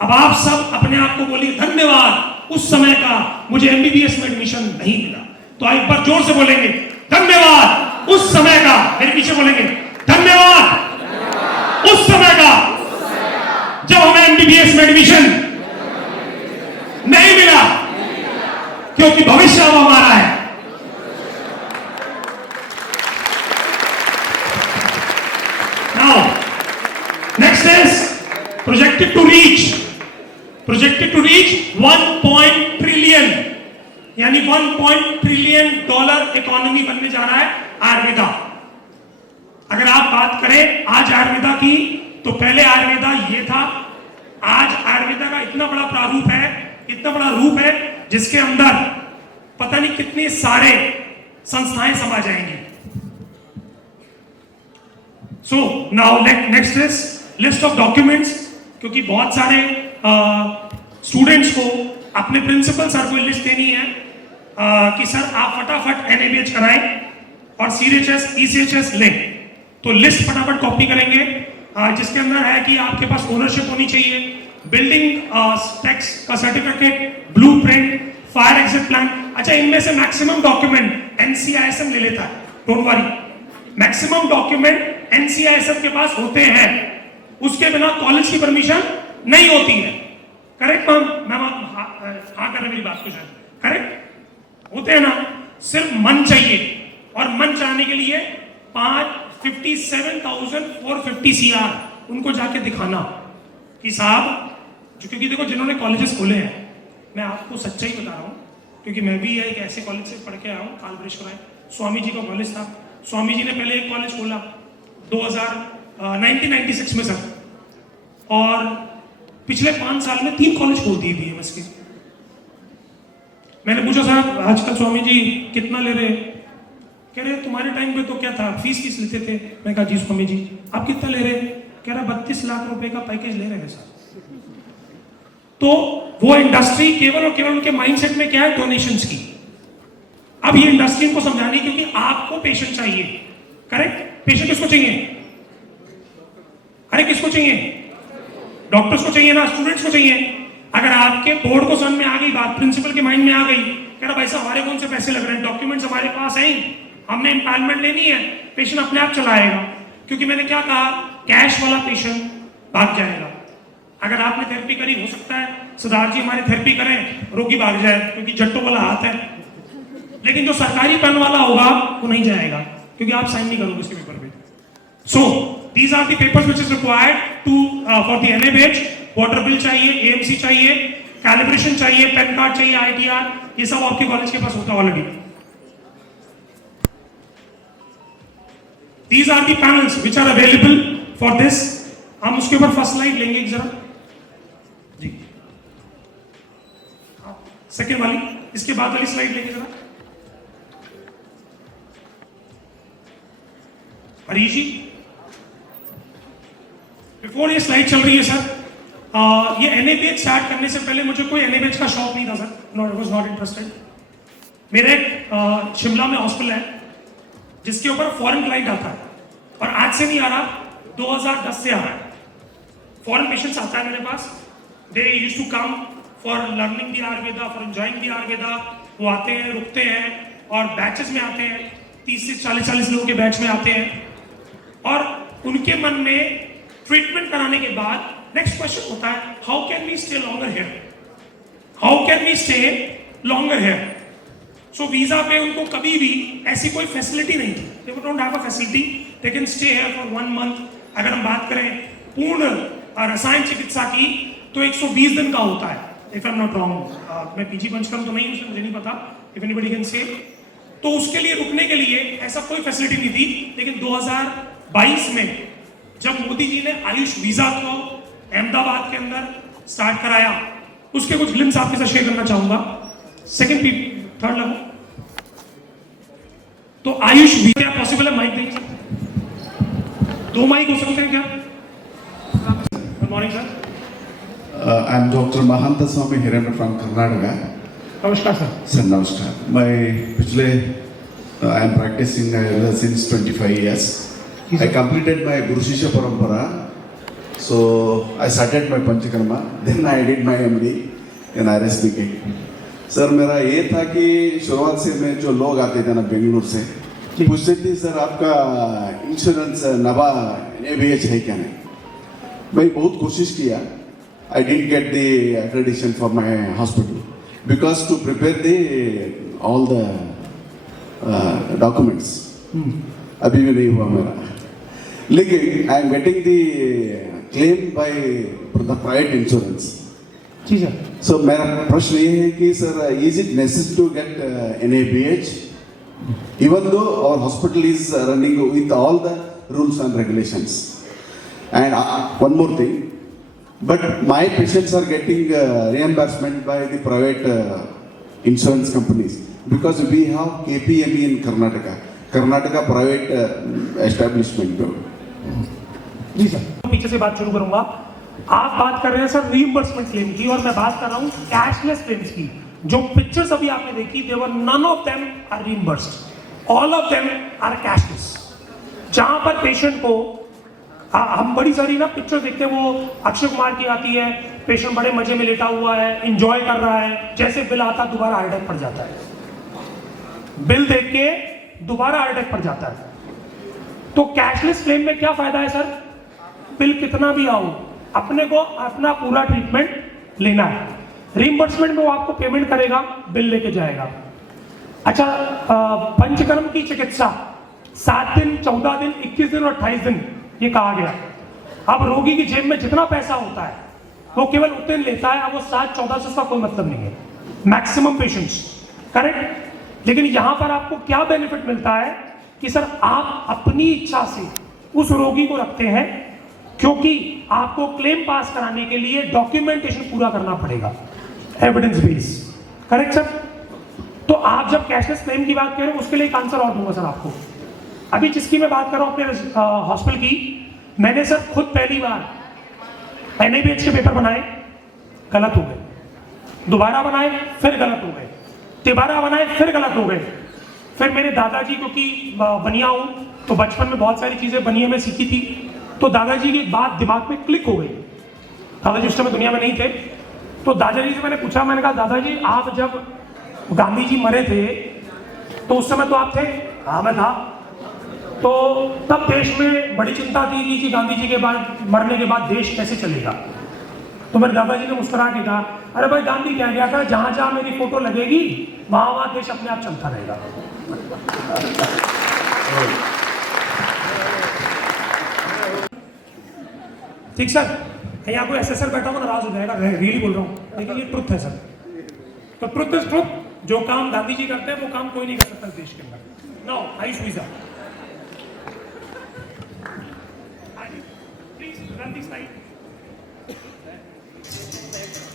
अब आप सब अपने आप को बोलिए धन्यवाद उस समय का मुझे एमबीबीएस में एडमिशन नहीं मिला। तो एक बार जोर से बोलेंगे धन्यवाद उस समय का, मेरे पीछे बोलेंगे धन्यवाद उस समय का जब हमें एमबीबीएस में एडमिशन नहीं मिला, क्योंकि भविष्य अब हमारा है। Now, next is projected to reach 1 trillion, यानी 1 ट्रिलियन डॉलर इकोनॉमी बनने जा रहा है आयुर्वेदा। अगर आप बात करें आज आयुर्वेदा की, तो पहले आयुर्वेदा ये था, आज आयुर्वेदा का इतना बड़ा प्रारूप है, इतना बड़ा रूप है, जिसके अंदर पता नहीं कितने सारे संस्थाएं समा जाएंगी। So now next is list of documents, क्योंकि बहुत सारे स्टूडेंट्स को अपने प्रिंसिपल सर को लिस्ट देनी है कि सर आप फटाफट एनएबीएच कराएं और सीएचएस ईसीएचएस लें। तो लिस्ट फटाफट कॉपी करेंगे, जिसके अंदर है कि आपके पास ओनरशिप होनी चाहिए, बिल्डिंग टैक्स का certificate, blueprint, fire exit plan. अच्छा, इनमें से मैक्सिमम डॉक्यूमेंट एनसीआईएसएम ले लेता है, don't worry, maximum document NCISM के पास होते हैं, उसके बिना कॉलेज की परमिशन नहीं होती है। करेक्ट मैम आप हाँ कर रहे मेरी बात को, शायद करेक्ट होते हैं ना। सिर्फ मन चाहिए, और मन चाहने के लिए 57,450 CR उनको जाके दिखाना कि साहब, क्योंकि देखो जिन्होंने कॉलेजेस खोले हैं, मैं आपको सच्चाई बता रहा हूँ, क्योंकि मैं भी एक ऐसे कॉलेज से पढ़ के आया हूँ, कालभ्रेश्वर है, स्वामी जी का कॉलेज था। स्वामी जी ने पहले एक कॉलेज खोला 1996 में सर, और पिछले 5 साल में 3 कॉलेज खोल दिए बीएमएस के। मैंने पूछा साहब आजकल स्वामी जी कितना ले रहे, कह रहे तुम्हारे टाइम पे तो क्या था, फीस किस लेते थे। मैं कहा जी स्वामी जी आप कितना ले रहे, कह रहा 32 लाख रुपए का पैकेज ले रहे हैं सर। तो वो इंडस्ट्री केवल और केवल उनके माइंडसेट में क्या है, डोनेशंस की। अब ये इंडस्ट्री को समझानी, क्योंकि आपको पेशेंट चाहिए, करेक्ट। पेशेंट किसको चाहिए, अरे किसको चाहिए, डॉक्टर्स को चाहिए ना, स्टूडेंट्स को चाहिए। अगर आपके बोर्ड को समझ में आ गई बात, प्रिंसिपल के माइंड में आ गई, कह रहा भाई साहब हमारे कौन से पैसे लग रहे हैं, डॉक्यूमेंट्स हमारे पास हैं, हमने इम्पायरमेंट लेनी है, पेशेंट अपने आप चलाएगा। क्योंकि मैंने क्या कहा, कैश वाला पेशेंट भाग जाएगा। अगर आपने थेरेपी करी, हो सकता है सिद्धार्थ जी हमारी थेरेपी करें, रोगी भाग जाए, क्योंकि जट्टों वाला हाथ है। लेकिन जो सरकारी पेन वाला होगा वो नहीं जाएगा, क्योंकि आप साइन नहीं करोगे उसके पेपर पे। सो these are the papers which is required to for the NABH, water bill चाहिए, AMC चाहिए, कैलिब्रेशन चाहिए, पेन कार्ड चाहिए, ITR, ये सब आपके कॉलेज के पास होता है already. These are the panels which are available for this. हम उसके ऊपर फर्स्ट स्लाइड लेंगे जरा जी, सेकेंड वाली, इसके बाद वाली स्लाइड लेंगे जरा हरीश जी। बिफोर ये स्लाइड चल रही है सर, ये NABH स्टार्ट करने से पहले मुझे कोई NABH का शौक नहीं था sir, I was not interested. मेरा एक शिमला में हॉस्पिटल है जिसके ऊपर फॉरेन क्लाइंट आता है, और आज से नहीं आ रहा, 2010 से आ रहा है। फॉरेन पेशेंट्स आता है मेरे पास, they used to come for learning the Ayurveda, for enjoying the Ayurveda. वो आते हैं, रुकते हैं, और बैचेस में आते हैं, 30 से 40 लोगों के बैच में आते हैं, और उनके मन में ट्रीटमेंट कराने के बाद नेक्स्ट क्वेश्चन होता है, how can we stay longer here, how can we stay longer here. So visa पे उनको कभी भी ऐसी कोई फैसिलिटी नहीं थी, they don't have a facility, they can stay here for 1 month. अगर हम बात करें पूर्ण रसायन चिकित्सा की तो 120 दिन का होता है, if I am not wrong. मैं पीजी पंचकर्म तो नहीं हूँ, मुझे नहीं पता, इफ एनीबॉडी कैन से। तो उसके लिए रुकने के लिए ऐसा कोई फैसिलिटी नहीं थी। लेकिन 2022 में जब मोदी जी ने आयुष वीजा को अहमदाबाद के अंदर स्टार्ट कराया, उसके कुछ ग्लिम्स आपके साथ शेयर करना चाहूंगा। सेकंड थर्ड लगो तो आयुष वीजा क्या पॉसिबल है? माइक देंगे सर, 2 माइक हो सकते हैं क्या? Good morning sir. I am Dr. Mahanta Swami Hiranand from Karnataka. नमस्कार sir. Sir, namaskar. I am practicing since 25 years. I completed my Guru Shishya Parampara. So I started my Panchakarma. Then I did my MD in RSBK. Sir मेरा ये था कि शुरुआत से मैं जो लोग आते थे ना बेंगलुरु से पूछते थे, सर आपका इंश्योरेंस नवा NABH है क्या नहीं। मैं बहुत कोशिश किया, I didn't get the accreditation for my hospital because to prepare all the documents अभी भी नहीं हुआ मेरा। लेकिन I am getting the claim by the private insurance. जी सर। So मेरा प्रश्न ये है कि sir is it necessary to get NABH even though our hospital is running with all the rules and regulations? And one more thing, but my patients are getting reimbursement by the private insurance companies because we have KPME in Karnataka private establishment. जी sir, पीछे से बात शुरू करूंगा। आप बात कर रहे हैं सर रीइंबर्समेंट क्लेम की, और मैं बात कर रहा हूं कैशलेस क्लेम्स की। जो पिक्चर्स अभी आपने देखी, there none of them are reimbursed, all of them are cashless. जहां पर पेशेंट को हम बड़ी सारी ना पिक्चर देखते हैं, वो अक्षय कुमार की आती है, पेशेंट बड़े मजे में लेटा हुआ है, एंजॉय कर रहा है, जैसे बिल आता दोबारा हार्ट अटैक पड़ जाता है, बिल देख के दोबारा हार्ट अटैक पड़ जाता है। तो कैशलेस क्लेम में क्या फायदा है सर? बिल कितना भी आओ, अपने को अपना पूरा ट्रीटमेंट लेना है। रीइंबर्समेंट में वो आपको पेमेंट करेगा, बिल लेके जाएगा। अच्छा, पंचकर्म की चिकित्सा 7 दिन, 14 दिन, 21 दिन और 28 दिन ये कहा गया। अब रोगी की जेब में जितना पैसा होता है वो केवल उतने लेता है। अब वो 7-14 से उसका कोई मतलब नहीं है, मैक्सिमम पेशेंट्स, करेक्ट। लेकिन यहां पर आपको क्या बेनिफिट मिलता है कि सर आप अपनी इच्छा से उस रोगी को रखते हैं, क्योंकि आपको क्लेम पास कराने के लिए डॉक्यूमेंटेशन पूरा करना पड़ेगा, एविडेंस बेस, करेक्ट सर। तो आप जब कैशलेस क्लेम की बात करें, उसके लिए एक आंसर और दूंगा सर आपको। अभी जिसकी मैं बात कर रहा हूं अपने हॉस्पिटल की, मैंने सर खुद पहली बार NABH के पेपर बनाए, गलत हो गए, दोबारा बनाए फिर गलत हो गए, तिबारा बनाए फिर गलत हो गए। फिर मेरे दादाजी, क्योंकि बनिया हूं तो बचपन में बहुत सारी चीजें बनिया में सीखी थी, तो दादाजी की एक बात दिमाग में क्लिक हो गई। दादाजी उस समय दुनिया में नहीं थे, तो दादाजी से मैंने पूछा, मैंने कहा दादाजी आप जब गांधी जी मरे थे तो उस समय तो आप थे? हाँ मैं था। तो तब देश में बड़ी चिंता थी कि गांधी जी के बाद मरने के बाद देश कैसे चलेगा। तो मेरे दादाजी ने मुस्कुरा के कहा, अरे भाई गांधी कह गया था जहां जहां मेरी फोटो लगेगी वहां वहां देश अपने आप चलता रहेगा। ठीक सर, यहाँ कोई एसएसआर बैठा होगा नाराज हो जाएगा, रियली बोल रहा हूँ, लेकिन ये ट्रुथ है सर। तो ट्रुथ इज ट्रुथ, जो काम गांधी जी करते हैं वो काम कोई नहीं कर सकता देश के अंदर। Now Ayush visa, please run the slide.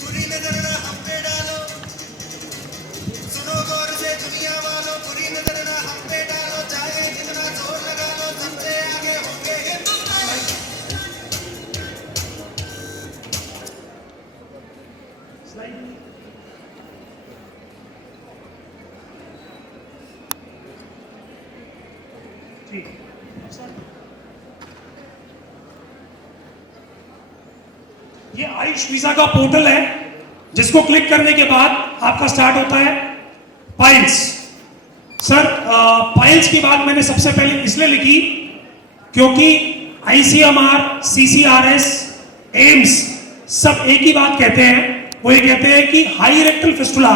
बुरी नजर ना हम पे डालो, सुनो गौर से दुनिया वालों, बुरी नजर ना हम पे डालो, चाहे कितना जोर लगा लो, सबसे आगे होंगे हिंदुस्तान। ठीक ये आयुष वीजा का पोर्टल है, जिसको क्लिक करने के बाद आपका स्टार्ट होता है पाइल्स। सर पाइल्स की बात मैंने सबसे पहले इसलिए लिखी क्योंकि आईसीएमआर, सीसीआरएस, एम्स सब एक ही बात कहते हैं। वो ये कहते हैं कि हाई रेक्टल फिस्टुला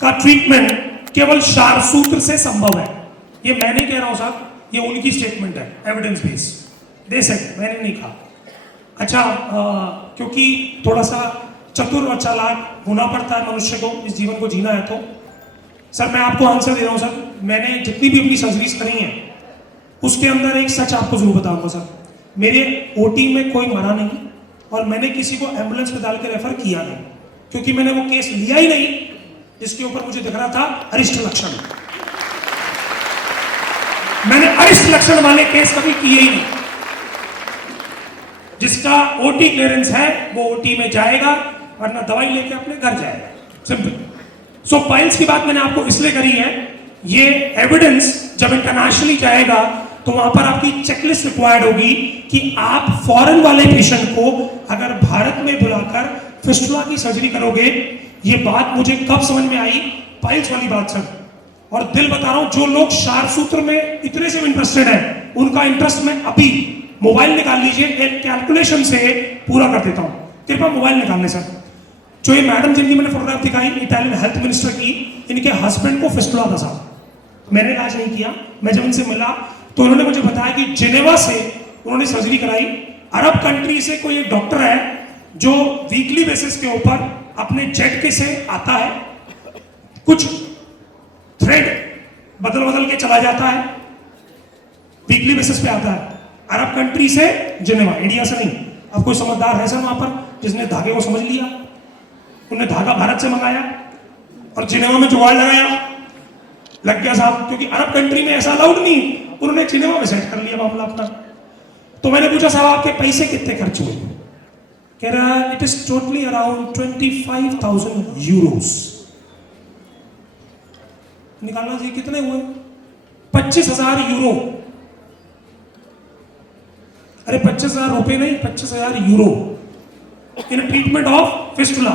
का ट्रीटमेंट केवल शारसूत्र से संभव है। ये मैं नहीं कह रहा हूं साहब, ये उनकी स्टेटमेंट है, एविडेंस बेस। दे सकते, मैंने नहीं कहा। अच्छा क्योंकि थोड़ा सा चतुर और चालाक होना पड़ता है मनुष्य को इस जीवन को जीना है। तो सर मैं आपको आंसर दे रहा हूं सर, मैंने जितनी भी अपनी सर्जरीज करी हैं उसके अंदर एक सच आपको जरूर बताऊंगा सर, मेरे ओटी में कोई मरा नहीं और मैंने किसी को एम्बुलेंस में डाल के रेफर किया नहीं, क्योंकि मैंने वो केस लिया ही नहीं जिसके ऊपर मुझे दिख रहा था अरिष्ट लक्षण। मैंने अरिष्ट लक्षण वाले केस कभी किए ही नहीं। जिसका ओटी क्लियरेंस है वो ओटी में जाएगा, वरना दवाई लेके अपने घर जाएगा, सिंपल। सो पाइल्स की बात मैंने आपको इसलिए करी है, ये एविडेंस जब इंटरनेशनली जाएगा तो वहां पर आपकी चेकलिस्ट रिक्वायर्ड होगी कि आप फॉरेन वाले पेशेंट को अगर भारत में बुलाकर फिस्टुला की सर्जरी करोगे। ये बात मुझे कब समझ में आई, पाइल्स वाली बात सर। और दिल बता रहा हूं, जो लोग शारसूत्र में इतने से इंटरेस्टेड है, उनका इंटरेस्ट मैं अभी मोबाइल निकाल लीजिए, एक कैलकुलेशन से पूरा कर देता हूं। कृपया मोबाइल निकाल लें सर। जो ये मैडम जिनकी मैंने फोटोग्राफ दिखाई, इटालियन हेल्थ मिनिस्टर की, इनके हस्बैंड को फिस्टुला था साहब। मैंने इलाज नहीं किया, मैं जब इनसे मिला तो उन्होंने मुझे बताया कि जिनेवा से उन्होंने सर्जरी कराई। अरब कंट्री से कोई एक डॉक्टर है जो वीकली बेसिस के ऊपर अपने जेट के से आता है, कुछ थ्रेड बदल बदल के चला जाता है, वीकली बेसिस पे आता है। अरब कंट्री से जिनेवा, इंडिया से नहीं। अब कोई समझदार है सर वहां पर जिसने धागे को समझ लिया, उन्होंने धागा भारत से मंगाया और जिनेवा में जुगाड़ लगाया, लग गया साहब। क्योंकि अरब कंट्री में ऐसा अलाउड नहीं, उन्होंने जिनेवा में सेट कर लिया मामला अपना। तो मैंने पूछा साहब आपके पैसे कितने खर्च हुए? कह रहा it is totally around 25,000 Euros. निकालना चाहिए कितने हुए? 25,000 यूरो। अरे 25,000 रुपए नहीं, 25,000 euro in treatment of fistula.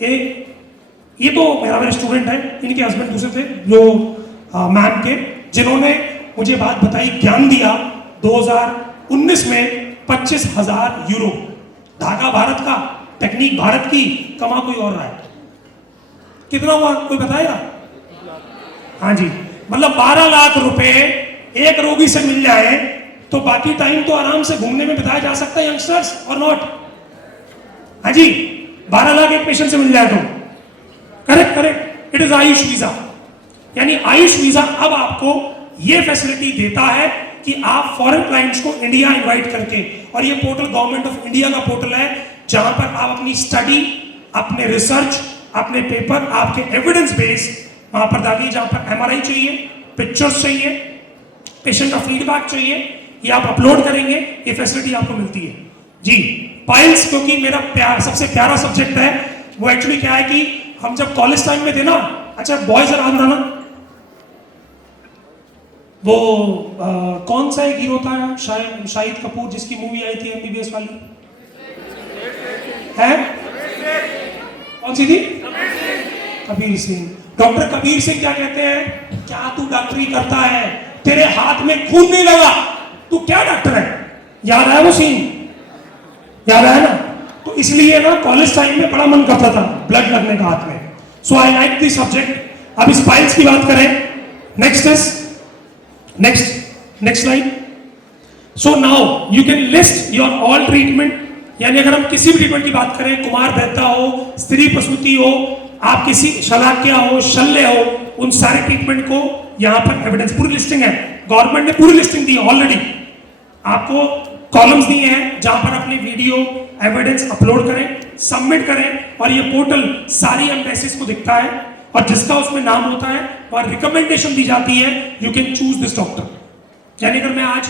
ये तो मेरा स्टूडेंट है, इनके हस्बैंड दूसरे थे जो मैम के, जिन्होंने मुझे बात बताई, ज्ञान दिया। 2019 में 25,000 यूरो। धागा भारत का, टेक्निक भारत की, कमा कोई और रहा है। कितना हुआ कोई बताएगा? हाँ जी, मतलब 12 लाख रुपए एक रोगी से मिल जाए तो बाकी टाइम तो आराम से घूमने में बिताया जा सकता है यंगस्टर्स, और नॉट? हाँ जी, 12 लाख एक पेशेंट से मिल जाए तो correct correct, it is Ayush visa. यानी आयुष वीजा अब आपको ये फैसिलिटी देता है कि आप फॉरेन क्लाइंट्स को इंडिया इनवाइट करके, और ये पोर्टल गवर्नमेंट ऑफ इंडिया का पोर्टल है जहां पर आप अपनी स्टडी, अपने रिसर्च, अपने पेपर, आपके एविडेंस बेस वहां पर डालिए। जहां पर एमआरआई चाहिए, पिक्चर्स चाहिए, पेशेंट का फीडबैक चाहिए, ये आप अपलोड करेंगे, ये फैसिलिटी आपको मिलती है जी। पाइल्स क्योंकि मेरा सबसे प्यारा सब्जेक्ट है, वो एक्चुअली क्या है कि हम जब कॉलेज टाइम में थे ना, अच्छा बॉयज आराम रहा ना, वो कौन सा एक हीरो था शाहिद कपूर जिसकी मूवी आई थी एमबीबीएस वाली, है कौन सी थी? कबीर सिंह। डॉक्टर कबीर सिंह क्या कहते हैं, क्या तू डॉक्टरी करता है, तेरे हाथ में खून नहीं लगा, तू क्या डॉक्टर है? याद आया वो सीन? याद आया ना? तो इसलिए ना कॉलेज टाइम में बड़ा मन करता था ब्लड लगने का हाथ में। सो आई लाइक दिस सब्जेक्ट। अब इस पाइल्स की बात करें, next slide. So now you can list your all treatment यानी अगर हम किसी भी ट्रीटमेंट की बात करें, कुमार बैठता हो, स्त्री प्रसूति हो, आप किसी शलाक्या हो, शल्य हो, उन सारे ट्रीटमेंट को यहाँ पर एविडेंस पूरी लिस्टिंग है, गवर्नमेंट ने पूरी लिस्टिंग दी है ऑलरेडी, आपको कॉलम्स दिए हैं जहां पर अपनी वीडियो एविडेंस अपलोड करें, सबमिट करें, और ये पोर्टल सारी एम्बेसीज को दिखता है, और जिसका उसमें नाम होता है वह रिकमेंडेशन दी जाती है, you can choose this doctor. यानी अगर मैं आज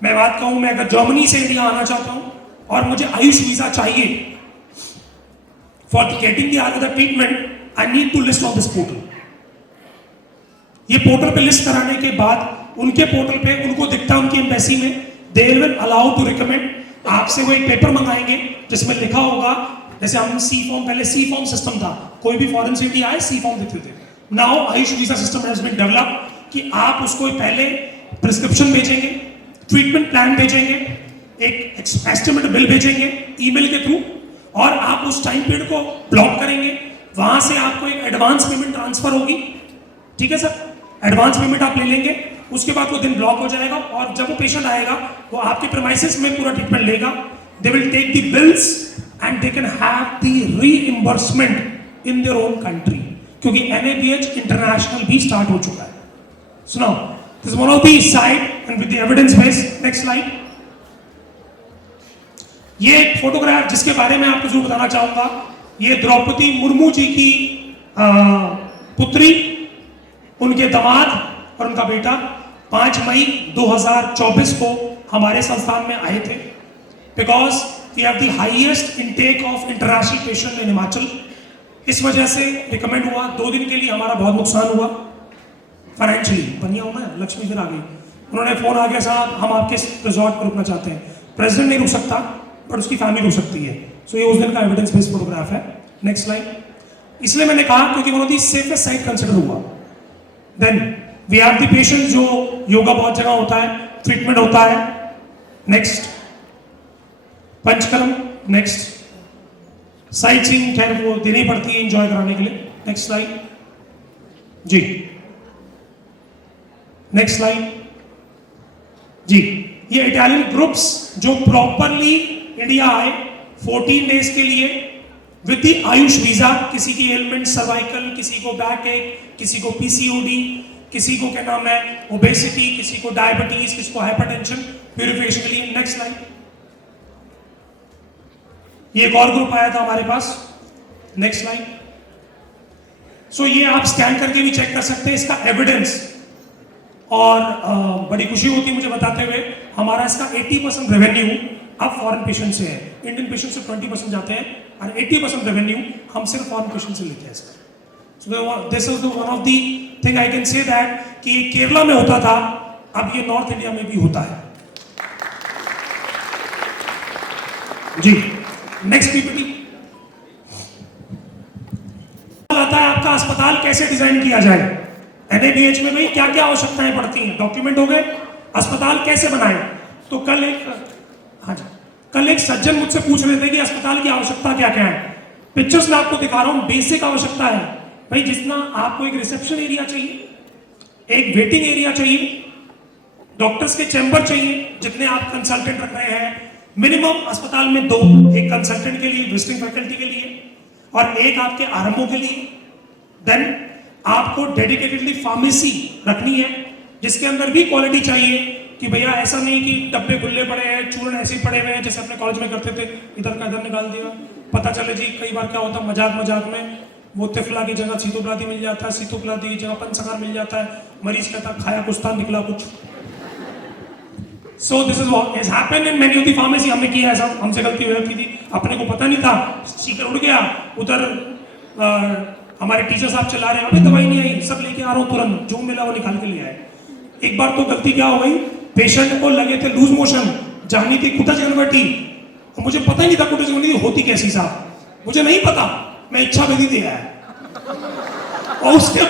मैं बात कहूं, मैं अगर जर्मनी से इंडिया आना चाहता हूं और मुझे आयुष वीजा चाहिए for getting the treatment, I need to list on this portal. ये पोर्टल पे लिस्ट कराने के बाद उनके पोर्टल पे उनको दिखता है, उनकी एम्बेसी में, they will allow to recommend. आपसे वो एक पेपर मंगाएंगे जिसमें लिखा होगा, जैसे हम सी फॉर्म, पहले सी फॉर्म सिस्टम था, कोई भी फॉरेन से इंडिया आए सी फॉर्म देते थे। Now Ayush visa system has been develop कि आप उसको पहले प्रिस्क्रिप्शन भेजेंगे, ट्रीटमेंट प्लान भेजेंगे, एक एस्टिमेट बिल भेजेंगे ईमेल के थ्रू, और आप उस टाइम पीरियड को ब्लॉक करेंगे। वहां से आपको एक एडवांस पेमेंट ट्रांसफर होगी, ठीक है सर, एडवांस पेमेंट आप ले लेंगे, उसके बाद वो दिन ब्लॉक हो जाएगा, और जब वो पेशेंट आएगा वो आपके प्रीमाइसेस में पूरा ट्रीटमेंट लेगा, they will take the bills and they can have the reimbursement in their own country, क्योंकि NABH इंटरनेशनल भी स्टार्ट हो चुका है। सुनो, this is one of the side and with the evidence base. Next slide. ये एक photograph जिसके बारे में आपको जरूर बताना चाहूंगा, ये द्रौपदी मुर्मू जी की पुत्री, उनके दामाद और उनका बेटा 5 मई 2024 को हमारे संस्थान में आए थे, because we have the highest intake of international patient in Himachal. इस वजह से रिकमेंड हुआ, 2 दिन के लिए हमारा बहुत नुकसान हुआ फाइनेंशियली, बनिया हूं मैं, लक्ष्मी फिर आ गई, उन्होंने फोन आ गया, साहब हम आपके रिजॉर्ट पर रुकना चाहते हैं। प्रेसिडेंट नहीं रुक सकता पर उसकी फैमिली रुक सकती है। सो ये उस दिन का एविडेंस बेस्ड फोटोग्राफ है। Next slide. इसलिए मैंने कहा क्योंकि one of the safest site consider हुआ। Then we have the patient, जो योगा बहुत जगह होता है, ट्रीटमेंट होता है। Next Panchakarma. Next sightseeing, खैर वो देनी पड़ती है एंजॉय कराने के लिए। नेक्स्ट स्लाइड जी। नेक्स्ट स्लाइड जी। ये इटालियन ग्रुप्स जो प्रॉपरली इंडिया आए 14 डेज के लिए विद द आयुष वीजा, किसी की एलिमेंट सर्वाइकल, किसी को बैक एक, किसी को PCOD, किसी को क्या नाम है ओबेसिटी, किसी को डायबिटीज, किसी को हाइपरटेंशन, प्यूरिफिकेशन के लिए। Next slide. ये एक और ग्रुप आया था हमारे पास। Next slide. सो ये आप स्कैन करके भी चेक कर सकते हैं इसका एविडेंस, और बड़ी खुशी होती है मुझे बताते हुए, हमारा इसका 80% रेवेन्यू अब फॉरेन पेशेंट से है। इंडियन पेशेंट से 20% जाते हैं और 80% रेवेन्यू हम सिर्फ फॉरेन पेशेंट से लेते हैं इसका। So this is one of the thing I can say that कि ये केरला में होता था, अब ये नॉर्थ इंडिया में भी होता है जी। नेक्स्ट पीपीटी आता है आपका अस्पताल कैसे डिजाइन किया जाए। NABH में भाई क्या क्या आवश्यकताएं पड़ती हैं, डॉक्यूमेंट हो गए, अस्पताल कैसे बनाए। तो कल एक सज्जन मुझसे पूछ रहे थे कि अस्पताल की आवश्यकता क्या क्या है। पिक्चर्स में आपको दिखा रहा हूं, बेसिक आवश्यकता है भाई, जितना आपको एक रिसेप्शन एरिया चाहिए, एक वेटिंग एरिया चाहिए, डॉक्टर्स के चैम्बर चाहिए, जितने आप कंसल्टेंट रख रहे हैं, मिनिमम अस्पताल में 2, एक कंसल्टेंट के लिए, विजिटिंग फैकल्टी के लिए, और एक आपके आरएमओ के लिए। देन आपको डेडिकेटेडली फार्मेसी रखनी है, जिसके अंदर भी क्वालिटी चाहिए कि भैया ऐसा नहीं कि डब्बे खुले पड़े हैं, चूर्ण ऐसे ही पड़े हुए हैं जैसे अपने कॉलेज में करते थे, इधर का इधर निकाल दिया। पता चले जी कई बार क्या होता है, मजाक में वो तिफला की जगह सीतोपलादी मिल जाता है, सीतोपलादी की जगह पंचसकार मिल जाता है, मरीज कहता खाया कुछ था निकला कुछ। So this is what has happened in many of the pharmacy. हमने किया ऐसा, हमसे गलती हो जाती थी, अपने को पता नहीं था, स्टीकर उड़ गया, उधर हमारे टीचर साहब चला रहे हैं, अबे दवाई नहीं आई, सब लेके आ रहा हूँ तुरंत, जो मिला वो निकाल के ले आए। एक बार तो गलती क्या हो गई, पेशेंट को लगे थे लूज मोशन, जानी थी कुटज गनवटी, और मुझे पता ही नहीं था कुटज गनवटी होती कैसी साहब, मुझे नहीं पता, मैं इच्छा विधि दे आया। और उसके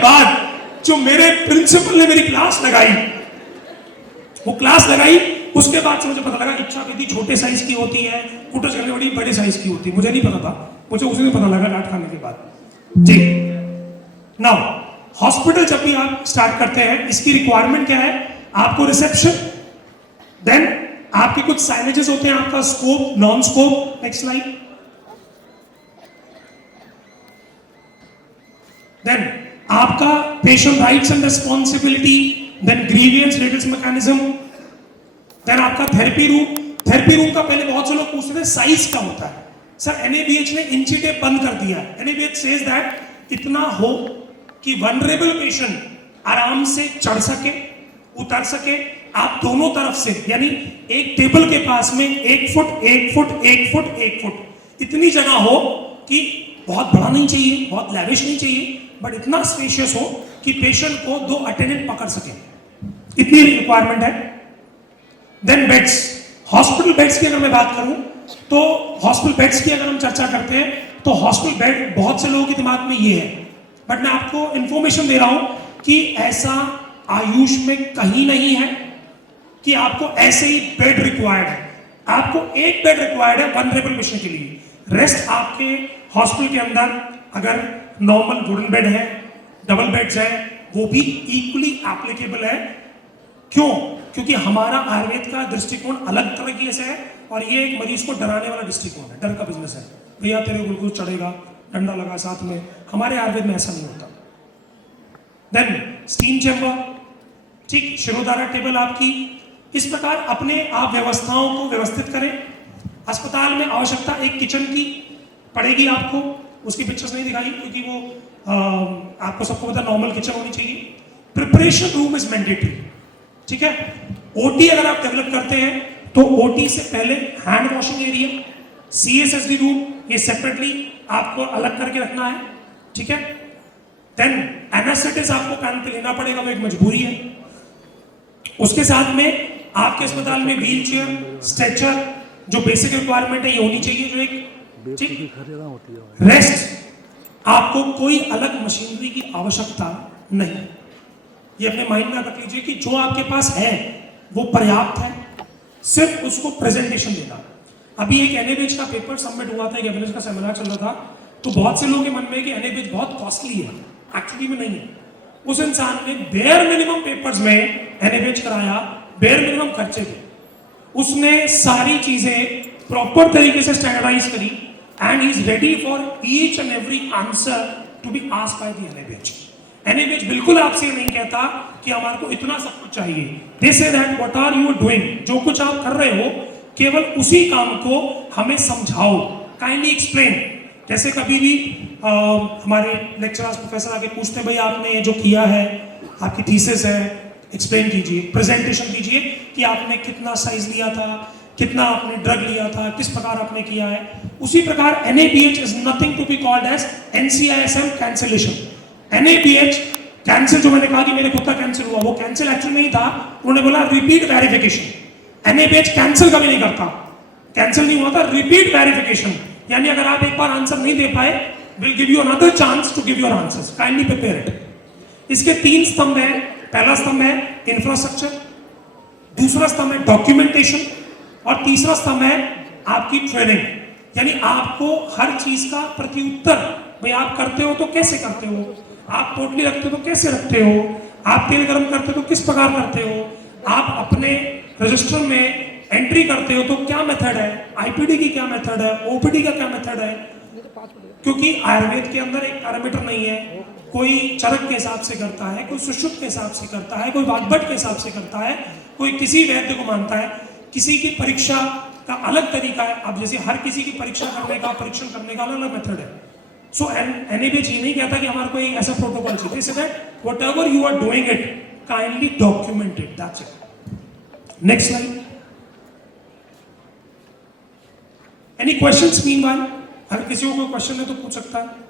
बाद जो मेरे प्रिंसिपल ने मेरी क्लास लगाई, वो क्लास लगाई, उसके बाद से मुझे पता लगा इच्छा विधि छोटे साइज की होती है, कुटज गनवटी बड़े साइज की होती है। मुझे नहीं पता था, मुझे उसी दिन पता लगा डांट खाने के बाद जी। नाउ हॉस्पिटल जब भी आप स्टार्ट करते हैं, इसकी रिक्वायरमेंट क्या है, आपको रिसेप्शन, देन आपके कुछ साइनेजेस होते हैं, आपका scope, non scope. Next slide. Then आपका patient rights and responsibility, then grievance redressal mechanism, then आपका थेरेपी रूम। थेरेपी रूम का पहले बहुत से लोग पूछते थे साइज क्या होता है। सर एनएबीएच ने इंची टेप बंद कर दिया है। एनएबीएच सेज दैट इतना हो कि वनरेबल पेशेंट आराम से चढ़ सके, उतर सके, आप दोनों तरफ से, यानी एक टेबल के पास में 1 फुट 1 फुट 1 फुट 1 फुट इतनी जगह हो कि बहुत बड़ा नहीं चाहिए, बहुत लैविश नहीं चाहिए, बट इतना स्पेशियस हो कि पेशेंट को 2 अटेंडेंट पकड़ सके, इतनी रिक्वायरमेंट है। देन बेड्स, हॉस्पिटल बेड्स की अगर मैं बात करूं तो हॉस्पिटल बेड्स की अगर हम चर्चा करते हैं तो हॉस्पिटल बेड बहुत से लोगों के दिमाग में ये है, बट मैं आपको इंफॉर्मेशन दे रहा हूं कि ऐसा आयुष में कहीं नहीं है कि आपको ऐसे ही बेड रिक्वायर्ड है। आपको एक बेड रिक्वायर्ड है वनरेबल पेशेंट के लिए। रेस्ट आपके हॉस्पिटल के अंदर अगर नॉर्मल वुडन बेड है, डबल बेड्स है, वो भी इक्वली एप्लीकेबल है। क्यों? क्योंकि हमारा आयुर्वेद का दृष्टिकोण अलग तरीके से है और ये एक मरीज को डराने वाला दृष्टिकोण है, डर का बिजनेस है। भैया तेरे ग्लूकोज चढ़ेगा, डंडा लगा साथ में, हमारे आयुर्वेद में ऐसा नहीं होता। देन स्टीम चैम्बर, ठीक, शिरोधारा टेबल आपकी। इस प्रकार अपने आप व्यवस्थाओं को व्यवस्थित करें। अस्पताल में आवश्यकता एक किचन की पड़ेगी आपको, उसकी पिक्चर्स नहीं दिखाई क्योंकि वो आपको सबको पता नॉर्मल किचन होनी चाहिए। प्रिपरेशन रूम इज मैंडेटरी, ठीक है। ओटी अगर आप डेवलप करते हैं तो ओटी से पहले hand washing area, CSSD room, ये सेपरेटली आपको अलग करके रखना है, ठीक है। देन एनेस्थेटिस्ट आपको पैन पे लेना पड़ेगा, वो एक मजबूरी है। उसके साथ में आपके अस्पताल में व्हील चेयर, स्ट्रेचर, जो बेसिक रिक्वायरमेंट है ये होनी चाहिए, जो एक, ठीक। रेस्ट, आपको कोई अलग मशीनरी की आवश्यकता नहीं। ये अपने माइंड में रख लीजिए कि जो आपके पास है वो पर्याप्त है, सिर्फ उसको प्रेजेंटेशन देना। अभी एक एनएबीएच का पेपर सबमिट हुआ था, एक एनएबीएच का सेमिनार चल रहा था, तो बहुत से लोगों के मन में कि एनएबीएच बहुत कॉस्टली है, एक्चुअली में नहीं है। उस इंसान ने बेयर मिनिमम पेपर्स में एनएबीएच कराया, बेयर मिनिमम खर्चे थे, उसने सारी चीजें प्रॉपर तरीके से स्टैंडर्डाइज करी and he is ready for each and every answer to be asked by the NABH. NABH बिल्कुल आपसे नहीं कहता कि हमारे को इतना सब कुछ चाहिए। They say that what are you doing, जो कुछ आप कर रहे हो केवल उसी काम को हमें समझाओ, काइंडली एक्सप्लेन। जैसे कभी भी हमारे लेक्चरर्स प्रोफेसर आके पूछते हैं भाई आपने ये जो किया है, आपकी थीसिस है, एक्सप्लेन कीजिए, प्रेजेंटेशन कीजिए कि आपने कितना साइज लिया था, कितना आपने ड्रग लिया था, किस प्रकार आपने किया है। उसी प्रकार NABH is nothing to be called as NCISM cancellation. NABH cancel, जो मैंने कहा कि मेरे खुद का कैंसिल हुआ, वो कैंसिल एक्चुअली नहीं था, उन्होंने बोला रिपीट वेरिफिकेशन। एनएबीएच कैंसिल कभी नहीं करता, कैंसिल नहीं हुआ था, रिपीट वेरिफिकेशन, यानी अगर आप एक बार आंसर नहीं दे पाए, will give you another chance to give your answers, kindly prepare it. इसके 3 स्तंभ है। पहला स्तंभ है इंफ्रास्ट्रक्चर, दूसरा स्तंभ है डॉक्यूमेंटेशन और तीसरा स्तंभ है आपकी ट्रेनिंग, यानी आपको हर चीज का प्रत्युत्तर, भाई आप करते हो तो कैसे करते हो, आप पोटली रखते हो तो कैसे रखते हो, आप तेल गर्म करते हो तो किस प्रकार करते हो, आप अपने रजिस्टर में एंट्री करते हो तो क्या मेथड है, आईपीडी की क्या मेथड है, ओपीडी का क्या मेथड है। क्योंकि आयुर्वेद के अंदर एक पैरामीटर नहीं है, कोई चरक के हिसाब से करता है, कोई सुषुप्त के हिसाब से करता है, कोई वाग्भट के हिसाब से करता है, कोई किसी वैद्य को मानता है, किसी की परीक्षा का अलग तरीका है। अब जैसे हर किसी की परीक्षा करने का, परीक्षण करने का अलग अलग मेथड है। सो एनएबीएच ये नहीं कहता कि हमारे को एक ऐसा प्रोटोकॉल चाहिए, so that whatever you are doing it kindly document it, that's it. Next slide. Any questions meanwhile? अगर किसी को कोई क्वेश्चन है तो पूछ सकता है।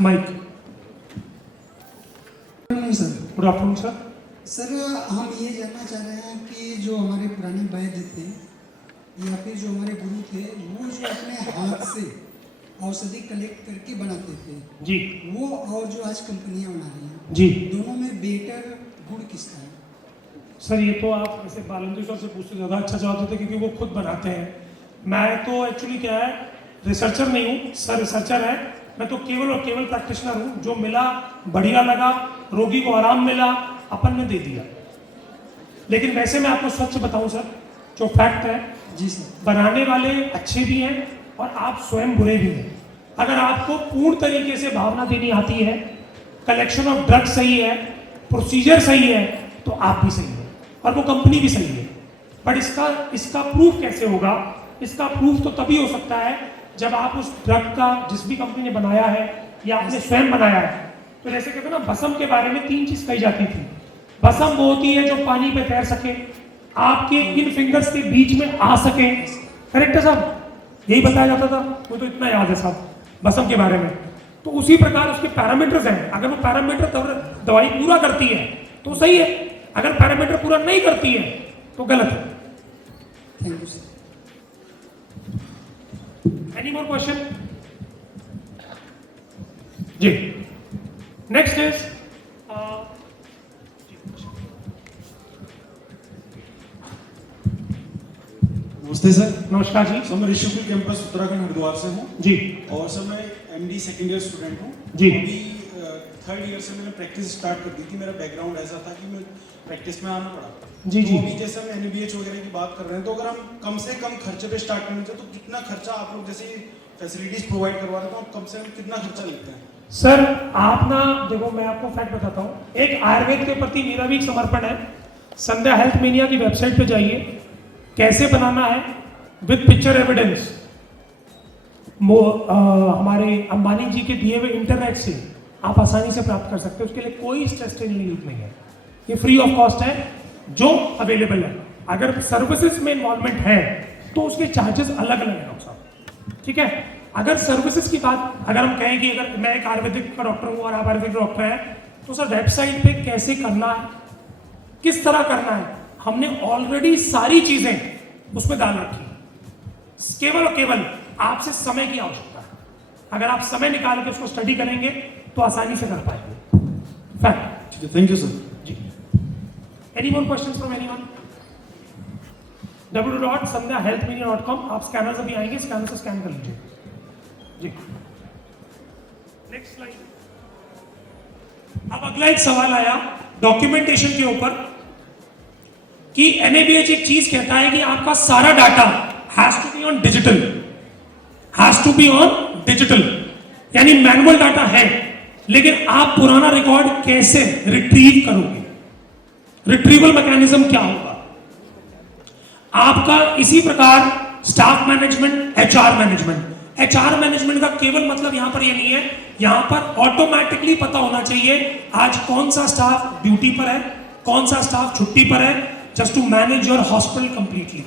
Mic. Sir good afternoon sir. Sir हम ये जानना चाह रहे हैं कि जो हमारे पुराने वैद्य थे या फिर जो हमारे गुरु थे, वो जो अपने हाथ से औषधि कलेक्ट करके बनाते थे जी, वो और जो आज कंपनियां बना रही हैं जी, दोनों में बेटर गुण किसका है? सर ये तो आप ऐसे बालंदी सर से पूछते ज़्यादा अच्छा जवाब देते क्योंकि वो खुद बनाते हैं। मैं तो एक्चुअली क्या है, रिसर्चर नहीं हूँ, सर रिसर्चर है। मैं तो केवल और केवल प्रैक्टिशनर हूँ। जो मिला बढ़िया लगा, रोगी को आराम मिला, अपन ने दे दिया। लेकिन वैसे मैं आपको सच बताऊं सर, जो फैक्ट है, जी सर। बनाने वाले अच्छे भी हैं और आप स्वयं बुरे भी हैं। अगर आपको पूर्ण तरीके से भावना देनी आती है, कलेक्शन ऑफ ड्रग्स सही है, प्रोसीजर सही है, तो आप भी सही है और वो कंपनी भी सही है। बट इसका प्रूफ कैसे होगा? इसका प्रूफ तो तभी हो सकता है जब आप उस ड्रग का, जिस भी कंपनी ने बनाया है या आपने स्वयं बनाया है, तो जैसे कहते हैं ना, भस्म के बारे में 3 चीज कही जाती थी। भस्म वो होती है जो पानी पे तैर सके, आपके इन फिंगर्स के बीच में आ सके। करेक्ट है साहब? यही बताया जाता था, वो तो इतना याद है साहब भस्म के बारे में। तो उसी प्रकार उसके पैरामीटर्स हैं। अगर वो पैरामीटर दवाई पूरा करती है तो सही है, अगर पैरामीटर पूरा नहीं करती है तो गलत है। Thank you sir. Any more question? जी, नेक्स्ट इज नमस्ते सर। नमस्कार जी। सर मैं ऋषिकुल कैंपस उत्तराखंड हरिद्वार से हूँ जी। और सर मैं एमडी सेकेंड ईयर स्टूडेंट हूँ जी। अभी थर्ड ईयर से मैंने प्रैक्टिस स्टार्ट कर दी थी। मेरा बैकग्राउंड ऐसा था कि मैं प्रैक्टिस में आना पड़ा। जी, तो जी। अभी जैसे हम एनबीएच वगैरह की बात कर रहे हैं, तो अगर हम कम से कम खर्चे पे स्टार्ट करना चाहें तो कितना खर्चा आप लोग जैसे फैसिलिटीज प्रोवाइड करवा रहे हो, तो आप कम से कम कितना खर्चा लेते हैं? सर आप ना देखो, मैं आपको फैक्ट बताता हूँ। एक आयुर्वेद के प्रति मेरा भी एक समर्पण है। संध्या हेल्थ मेनिया की वेबसाइट पे जाइए, कैसे बनाना है विद पिक्चर एविडेंस, हमारे अंबानी जी के दिए हुए इंटरनेट से आप आसानी से प्राप्त कर सकते हो। उसके लिए कोई स्ट्रेस नहीं है, ये फ्री ऑफ कॉस्ट है जो अवेलेबल है। अगर सर्विसेज में इन्वॉल्वमेंट है तो उसके चार्जेस अलग अलग है साहब, ठीक है। अगर सर्विसेज की बात अगर हम कहें कि अगर मैं एक आयुर्वेदिक का डॉक्टर हूँ और आप आयुर्वेदिक डॉक्टर हैं, तो सर वेबसाइट पे कैसे करना है, किस तरह करना है, हमने ऑलरेडी सारी चीजें उसमें डाल रखी है। केवल और केवल आपसे समय की आवश्यकता है। अगर आप समय निकाल के उसको स्टडी करेंगे तो आसानी से कर पाएंगे। फैक्ट। ठीक है, थैंक यू सर। जी। Any more questions from anyone? www.sandhyahealthmedia.com। आप स्कैनर अभी आएंगे, स्कैनर से स्कैन कर लीजिए जी। Next slide. अब अगला एक सवाल आया डॉक्यूमेंटेशन के ऊपर कि एनएबीएच एक चीज कहता है कि आपका सारा data has to be on digital, has to be on digital, यानी मैनुअल डाटा है, लेकिन आप पुराना रिकॉर्ड कैसे रिट्रीव करोगे? रिट्रीवल मैकेनिज्म क्या होगा आपका? इसी प्रकार staff management, HR management. HR management का केवल मतलब यहां पर ये नहीं है, यहां पर ऑटोमेटिकली पता होना चाहिए आज कौन सा स्टाफ ड्यूटी पर है, कौन सा स्टाफ छुट्टी पर है, just to manage your hospital completely.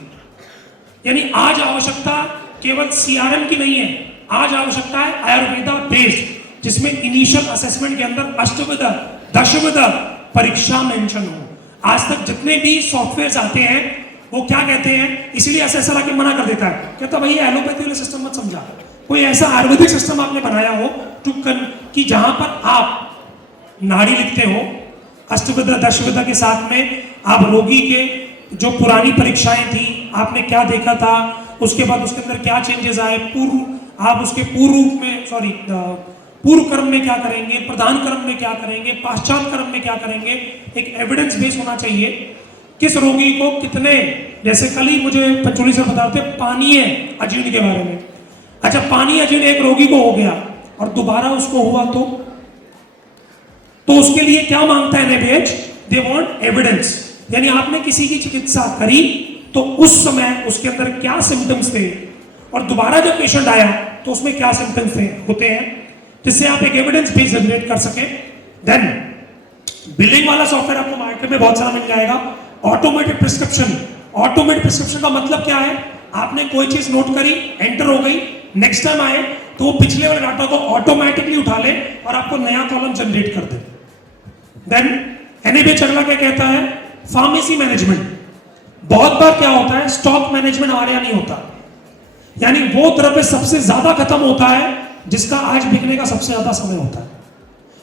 यानी आज आवश्यकता केवल सीआरएम की नहीं है, आज आवश्यकता है आयुर्वेदा बेस्ड, जिसमें इनिशियल असेसमेंट के अंदर अष्टविध दशविध परीक्षा मेंशन हो। आज तक जितने भी सॉफ्टवेयर आते हैं वो क्या कहते हैं, इसलिए असेसर आके मना कर देता है, कहता भाई एलोपैथी वाले सिस्टम मत समझा, कोई ऐसा आयुर्वेदिक सिस्टम आपने बनाया हो कि जहां पर आप नाड़ी लिखते हो अष्टविध दशविध के साथ में, आप रोगी के जो पुरानी परीक्षाएं थी, आपने क्या देखा था, उसके बाद उसके अंदर क्या चेंजेस आए, आप उसके पूर्व क्रम में क्या करेंगे, प्रधान क्रम में क्या करेंगे, पाश्चात क्रम में क्या करेंगे, एक एविडेंस बेस होना चाहिए। किस रोगी को कितने, जैसे कल ही मुझे पंचोली सर बता रहे थे पानीय अजीर्ण के बारे में। अच्छा, पानीय अजीर्ण एक रोगी को हो गया और दोबारा उसको हुआ तो उसके लिए क्या मांगता है एनएबीएच? They want evidence. यानी आपने किसी की चिकित्सा करी तो उस समय उसके अंदर क्या सिम्टम्स थे और दोबारा जब पेशेंट आया तो उसमें क्या सिम्टम्स होते हैं, जिससे आप एक एविडेंस बेस जनरेट कर सके। देन बिलिंग वाला सॉफ्टवेयर आपको मार्केट में बहुत सारा मिल जाएगा। Automated prescription. ऑटोमेटेड प्रिस्क्रिप्शन का मतलब क्या है? आपने कोई चीज नोट करी, एंटर हो गई, नेक्स्ट टाइम आए तो वो पिछले वाले डाटा को ऑटोमेटिकली उठा ले और आपको नया कॉलम जनरेट कर दे। देन एनएबीएच अगला क्या कहता है? Pharmacy management. बहुत बार क्या होता है, स्टॉक मैनेजमेंट हमारे यहाँ नहीं होता, यानी वो द्रव्य सबसे ज्यादा खत्म होता है जिसका आज बिकने का सबसे ज्यादा समय होता है,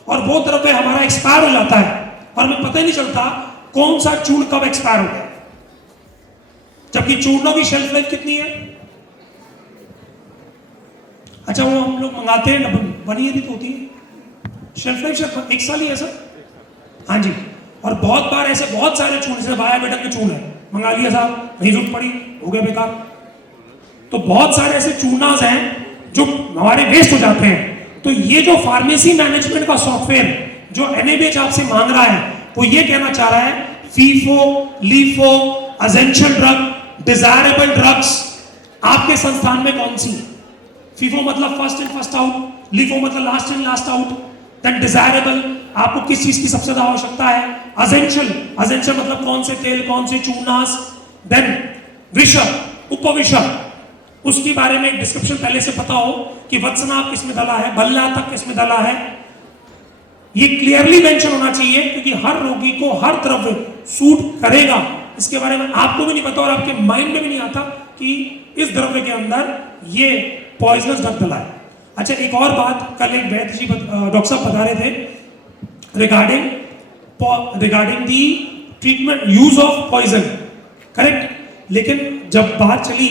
और वो द्रव्य हमारा एक्सपायर हो जाता है और हमें पता ही नहीं चलता कौन सा चूर्ण कब एक्सपायर हो गया, जबकि चूर्णों की शेल्फ लाइफ कितनी है? अच्छा, वो हम लोग मंगाते हैं 1 ईयर ही तो होती है शेल्फ लाइफ, 1 साल ही है सर। हाँ जी, और बहुत बार ऐसे बहुत सारे चून, जैसे बाया बेटा के चून है, मंगा लिया साहब, नहीं जरूरत पड़ी, हो गया बेकार। तो बहुत सारे ऐसे चूनास हैं जो हमारे वेस्ट हो जाते हैं। तो ये जो फार्मेसी मैनेजमेंट का सॉफ्टवेयर जो NABH आपसे मांग रहा है, वो ये कहना चाह रहा है FIFO, LIFO, essential drug, desirable drugs आपके संस्थान में कौन सी? फीफो मतलब first in first out, LIFO मतलब last in last out, then desirable आपको किस चीज की सबसे ज्यादा आवश्यकता है, एसेंशियल मतलब कौन से तेल, कौन से चूनास, देन विषम, उपविषम, उसके बारे में डिस्क्रिप्शन पहले से पता हो कि वत्सनाभ किसमें डाला है, भल्ला तक किसमें डाला है, ये क्लियरली मेंशन होना चाहिए, क्योंकि हर रोगी को हर द्रव्य सूट करेगा इसके बारे में आपको भी नहीं पता और आपके माइंड में भी नहीं आता कि इस द्रव्य के अंदर ये पॉइजनस ड्रग डला है। अच्छा, एक और बात, कल एक वैद्य जी डॉक्टर साहब बता रहे थे regarding the treatment use of poison, correct. लेकिन जब बात चली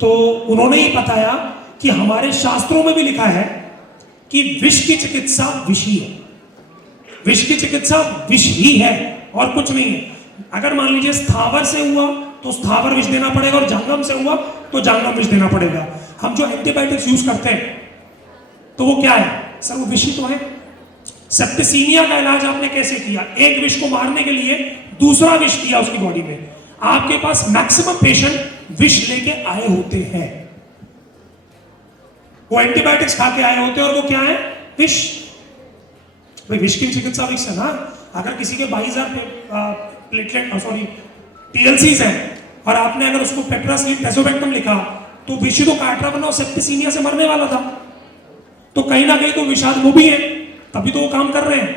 तो उन्होंने ही बताया कि हमारे शास्त्रों में भी लिखा है कि विष की चिकित्सा विष ही है, विष की चिकित्सा विष ही है और कुछ नहीं है। अगर मान लीजिए स्थावर से हुआ तो स्थावर विष देना पड़ेगा और जंगम से हुआ तो जंगम विष देना पड़ेगा। हम जो एंटीबायोटिक्स यूज करते हैं तो वो क्या है सर? वो विष ही तो है। सेप्टिसीमिया का इलाज आपने कैसे किया? एक विष को मारने के लिए दूसरा विष दिया उसकी बॉडी में। आपके पास मैक्सिमम पेशेंट विष लेके आए होते हैं, वो एंटीबायोटिक्स खा के आए होते हैं और वो क्या है? विष। भाई विष की चिकित्सा विष है ना। अगर किसी के 22,000 प्लेटलेट TLCs हैं और आपने अगर उसको पेप्रासिलिन टेसोबैक्टम लिखा तो विष तो काट रहा, वरना सेप्टिसीमिया से मरने वाला था। तो कहीं ना कहीं तो विषाद वो भी है, तभी तो वो काम कर रहे हैं।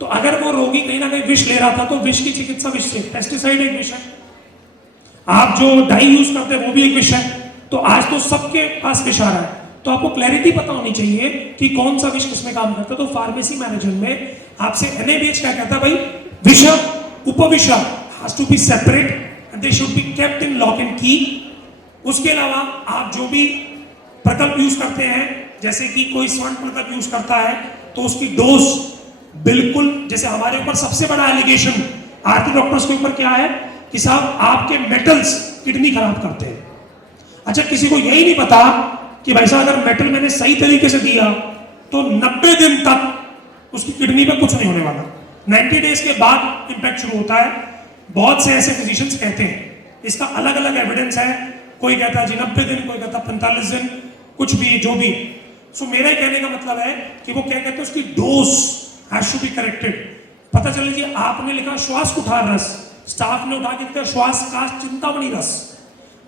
तो अगर वो रोगी कहीं ना कहीं विष ले रहा था तो विष की चिकित्सा विष से, पेस्टिसाइड एक विष है, आप जो डाई यूज करते हैं वो भी एक विष है। तो आज तो सबके पास विष आ रहा है, तो आपको क्लैरिटी पता होनी चाहिए कि कौन सा विष किसमें काम करता है। तो फार्मेसी मैनेजमेंट में आपसे NABH क्या कहता है भाई? विष, उपविष has to be separate and they should be kept in lock and key. उसके अलावा आप जो भी प्रकल्प यूज करते हैं, जैसे कि कोई स्वर्ण प्रकल्प यूज करता है तो उसकी डोज बिल्कुल, जैसे हमारे ऊपर सबसे बड़ा एलिगेशन आरती डॉक्टर्स के ऊपर क्या है कि साहब आपके मेटल्स किडनी खराब करते हैं। अच्छा, किसी को यही नहीं पता कि भाई साहब अगर मेटल मैंने सही तरीके से दिया तो 90 दिन तक उसकी किडनी पे कुछ नहीं होने वाला, 90 डेज के बाद इंपैक्ट शुरू होता है। बहुत से ऐसे फिजिशियंस कहते हैं, इसका अलग अलग एविडेंस है, कोई कहता है जी 90 दिन, कोई कहता है 45 दिन, कुछ भी जो भी। सो मेरा कहने का मतलब है कि वो क्या कहते हैं, उसकी dose has to be corrected. पता चले कि आपने लिखा श्वास कुठार रस, स्टाफ ने उठा के लिखा श्वास का चिंतामणि रस,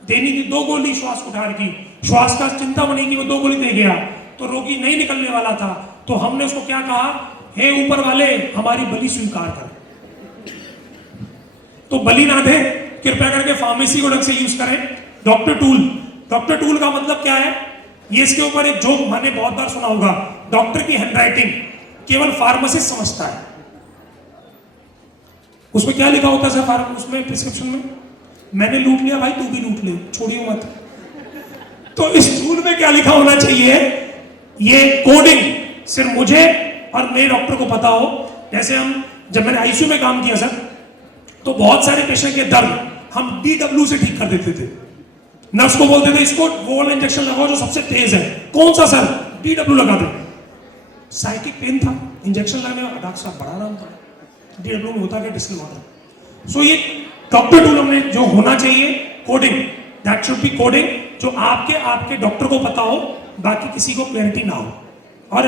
देनी थी 2 गोली श्वास कुठार की, श्वास का चिंतामणि की वो 2 गोली दे गया तो रोगी नहीं निकलने वाला था। तो हमने उसको क्या कहा, हे ऊपर वाले हमारी बलि स्वीकार कर। तो बलि ना दे, कृपया करके फार्मेसी को ढंग से यूज करें। डॉक्टर टूल का मतलब क्या है? ये इसके ऊपर एक जोक मैंने बहुत बार सुना होगा, डॉक्टर की हैंडराइटिंग केवल फार्मासिस्ट समझता है। उसमें क्या लिखा होता है सर उसमें प्रिस्क्रिप्शन में? मैंने लूट लिया भाई, तू भी लूट ले, छोड़ियो मत। तो इस टूल में क्या लिखा होना चाहिए? ये कोडिंग सिर्फ मुझे और मेरे डॉक्टर को पता हो। जैसे हम जब मैंने आईसीयू में काम किया सर, तो बहुत सारे पेशेंट के दर्द हम DW से ठीक कर देते थे। नर्स को बोलते थे इसको वो वाला इंजेक्शन लगाओ जो सबसे तेज है। कौन सा सर? DW लगा दे। साइकिक पेन था, इंजेक्शन लगने में डॉक्टर साहब बड़ा आराम था। DW में होता क्या? Distal water. सो ये डॉक्टर टूल हमने जो होना चाहिए, coding, that should be coding, जो आपके डॉक्टर को पता हो, बाकी किसी को क्लैरिटी ना हो। और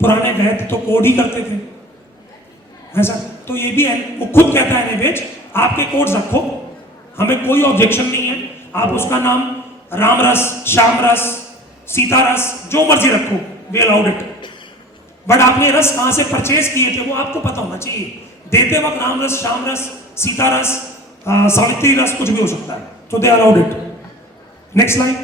पुराने वैद्य तो कोड ही करते थे, है सर। तो ये भी है, वो खुद कहता है NABH आपके कोड्स रखो, हमें कोई ऑब्जेक्शन नहीं है। आप उसका नाम राम रस, श्याम रस, सीता रस, जो मर्जी रखो, वी अलाउड इट। बट आपने रस कहां से परचेज किए थे वो आपको पता होना चाहिए। देते वक्त राम रस, श्याम रस, सीता रस, सावित्री रस, कुछ भी हो सकता है। तो they allowed it. Next line.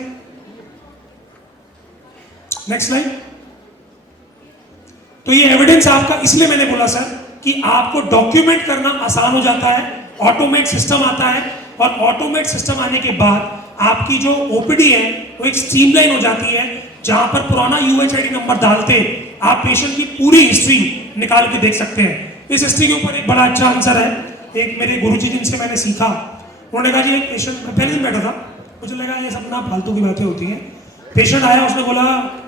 तो ये एविडेंस आपका, इसलिए मैंने बोला सर कि आपको डॉक्यूमेंट करना आसान हो जाता है, ऑटोमेट सिस्टम आता है, और ऑटोमेट सिस्टम आने के बाद आपकी जो OPD है वो एक स्ट्रीमलाइन हो जाती है, जहां पर पुराना UHID नंबर डालते आप पेशेंट की पूरी हिस्ट्री निकाल के देख सकते हैं। इस हिस्ट्री के ऊपर एक बड़ा अच्छा आंसर है। एक मेरे गुरुजी जिनसे मैंने सीखा, उन्होंने कहा जी एक पेशेंट, पहले दिन बैठा था, मुझे लगा ये सब ना फालतू की बातें होती हैं। पेशेंट आया, उसने बोला,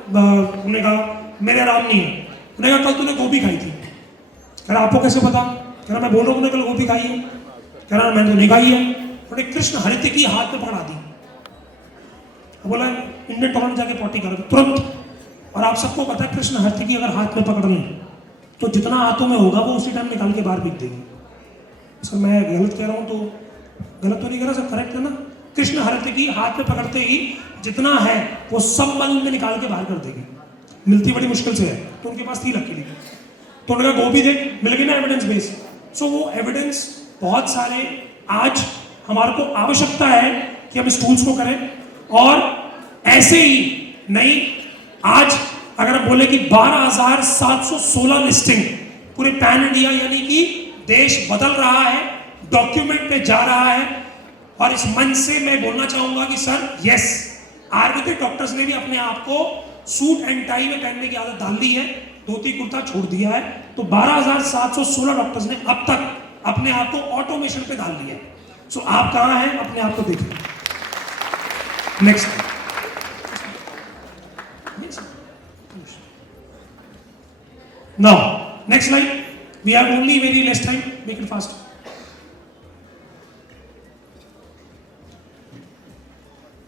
उन्होंने कहा मेरे आराम नहीं है। उन्होंने कहा कल तूने गोभी खाई थी। कह रहा आपको कैसे पता? कह रहा मैं बोल रहा हूँ कल गोभी खाई है। कह रहा मैंने तो नहीं खाई है। उन्होंने कृष्ण हरितिकी हाथ में पकड़ा दी, बोला इंडियन टॉयलेट जाके पॉटी करो तुरंत। और आप सबको पता है कृष्ण हरितिकी अगर हाथ में पकड़ लें तो जितना हाथों में होगा वो उसी टाइम निकाल के बाहर फेंक देंगे। सर मैं गलत कह रहा हूँ तो गलत तो नहीं कह रहा सर, करेक्ट है ना? कृष्ण हरितिकी हाथ में पकड़ते ही जितना है वो सब मल में निकाल के बाहर कर देगी। मिलती बड़ी मुश्किल से है, तो उनके पास थी लकीली। तो उन्होंने कहा गोभी देख, मिल गई ना एविडेंस बेस। सो वो एविडेंस बहुत सारे आज हमारे को आवश्यकता है कि हम इस टूल्स को करें। और ऐसे ही नहीं, आज अगर हम बोले कि 12,716 लिस्टिंग पूरे पैन इंडिया, यानी कि देश बदल रहा है, डॉक्यूमेंट पे जा रहा है। और इस मंच से मैं बोलना चाहूंगा कि सर यस, आयुर्वेदिक डॉक्टर्स ने भी अपने आप को सूट एंड टाई में पहनने की आदत डाल दी है, धोती कुर्ता छोड़ दिया है। तो 12,716 डॉक्टर्स ने अब तक अपने आप को ऑटोमेशन पे डाल दिया है। सो आप कहां हैं, अपने आप को देखिए। Next now, next slide. We have only very less time, make it fast.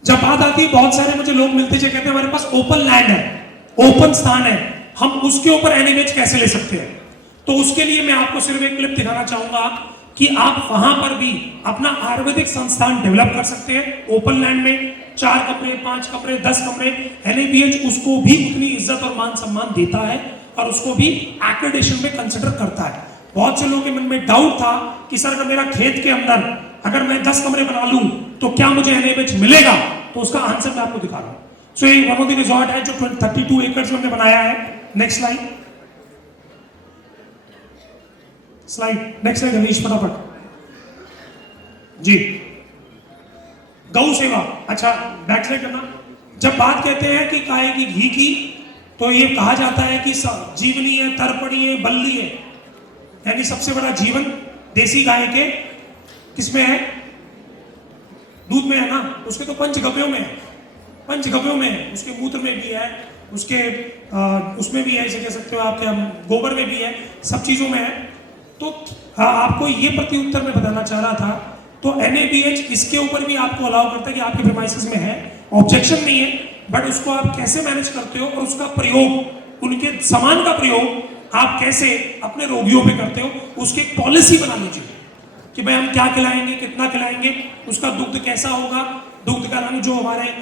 जब बात आती है, बहुत सारे मुझे लोग मिलते हैं कहते हैं हमारे पास ओपन लैंड है, ओपन स्थान है, हम उसके ऊपर एनएबीएच कैसे ले सकते हैं? तो उसके लिए मैं आपको सिर्फ एक क्लिप दिखाना चाहूंगा कि आप वहां पर भी अपना आयुर्वेदिक संस्थान डेवलप कर सकते हैं। ओपन लैंड में 4 कमरे, 5 कमरे, 10 कमरे, एनएबीएच उसको भी उतनी इज्जत और मान सम्मान देता है और उसको भी एक्रेडिटेशन में कंसिडर करता है। बहुत से लोगों के मन में डाउट था कि सर अगर मेरा खेत के अंदर अगर मैं 10 कमरे बना लूं तो क्या मुझे एनएबीएच मिलेगा? तो उसका आंसर मैं आपको दिखा रहा हूं। सो ये वनोदी रिजॉर्ट है जो 32 एकड़ में हमने बनाया है। Next slide, next slide Harish, फटाफट जी। गौ सेवा, अच्छा बैक स्लाइड करना। जब बात कहते हैं कि गाय की घी की, तो ये कहा जाता है कि जीवनी है, तर्पणी है, बल्ली है, यानी सबसे बड़ा जीवन देसी गाय के किसमें है? दूध में है ना। उसके तो पंचगव्यों में है, पंचगव्यों में है, उसके मूत्र में भी है, उसके उसमें भी है, ऐसे कह सकते हो आपके गोबर में भी है, सब चीजों में है। तो आपको ये प्रति उत्तर में बताना चाह रहा था। तो एनएबीएच इसके ऊपर भी आपको अलाउ करता है कि आपके प्रीमाइसेस में है, ऑब्जेक्शन नहीं है, बट उसको आप कैसे मैनेज करते हो और उसका प्रयोग, उनके सामान का प्रयोग आप कैसे अपने रोगियों पे करते हो, उसकी एक पॉलिसी बना लीजिए कि भाई हम क्या खिलाएंगे, कितना खिलाएंगे, उसका दुग्ध कैसा होगा, दुग्ध का रंग जो हमारे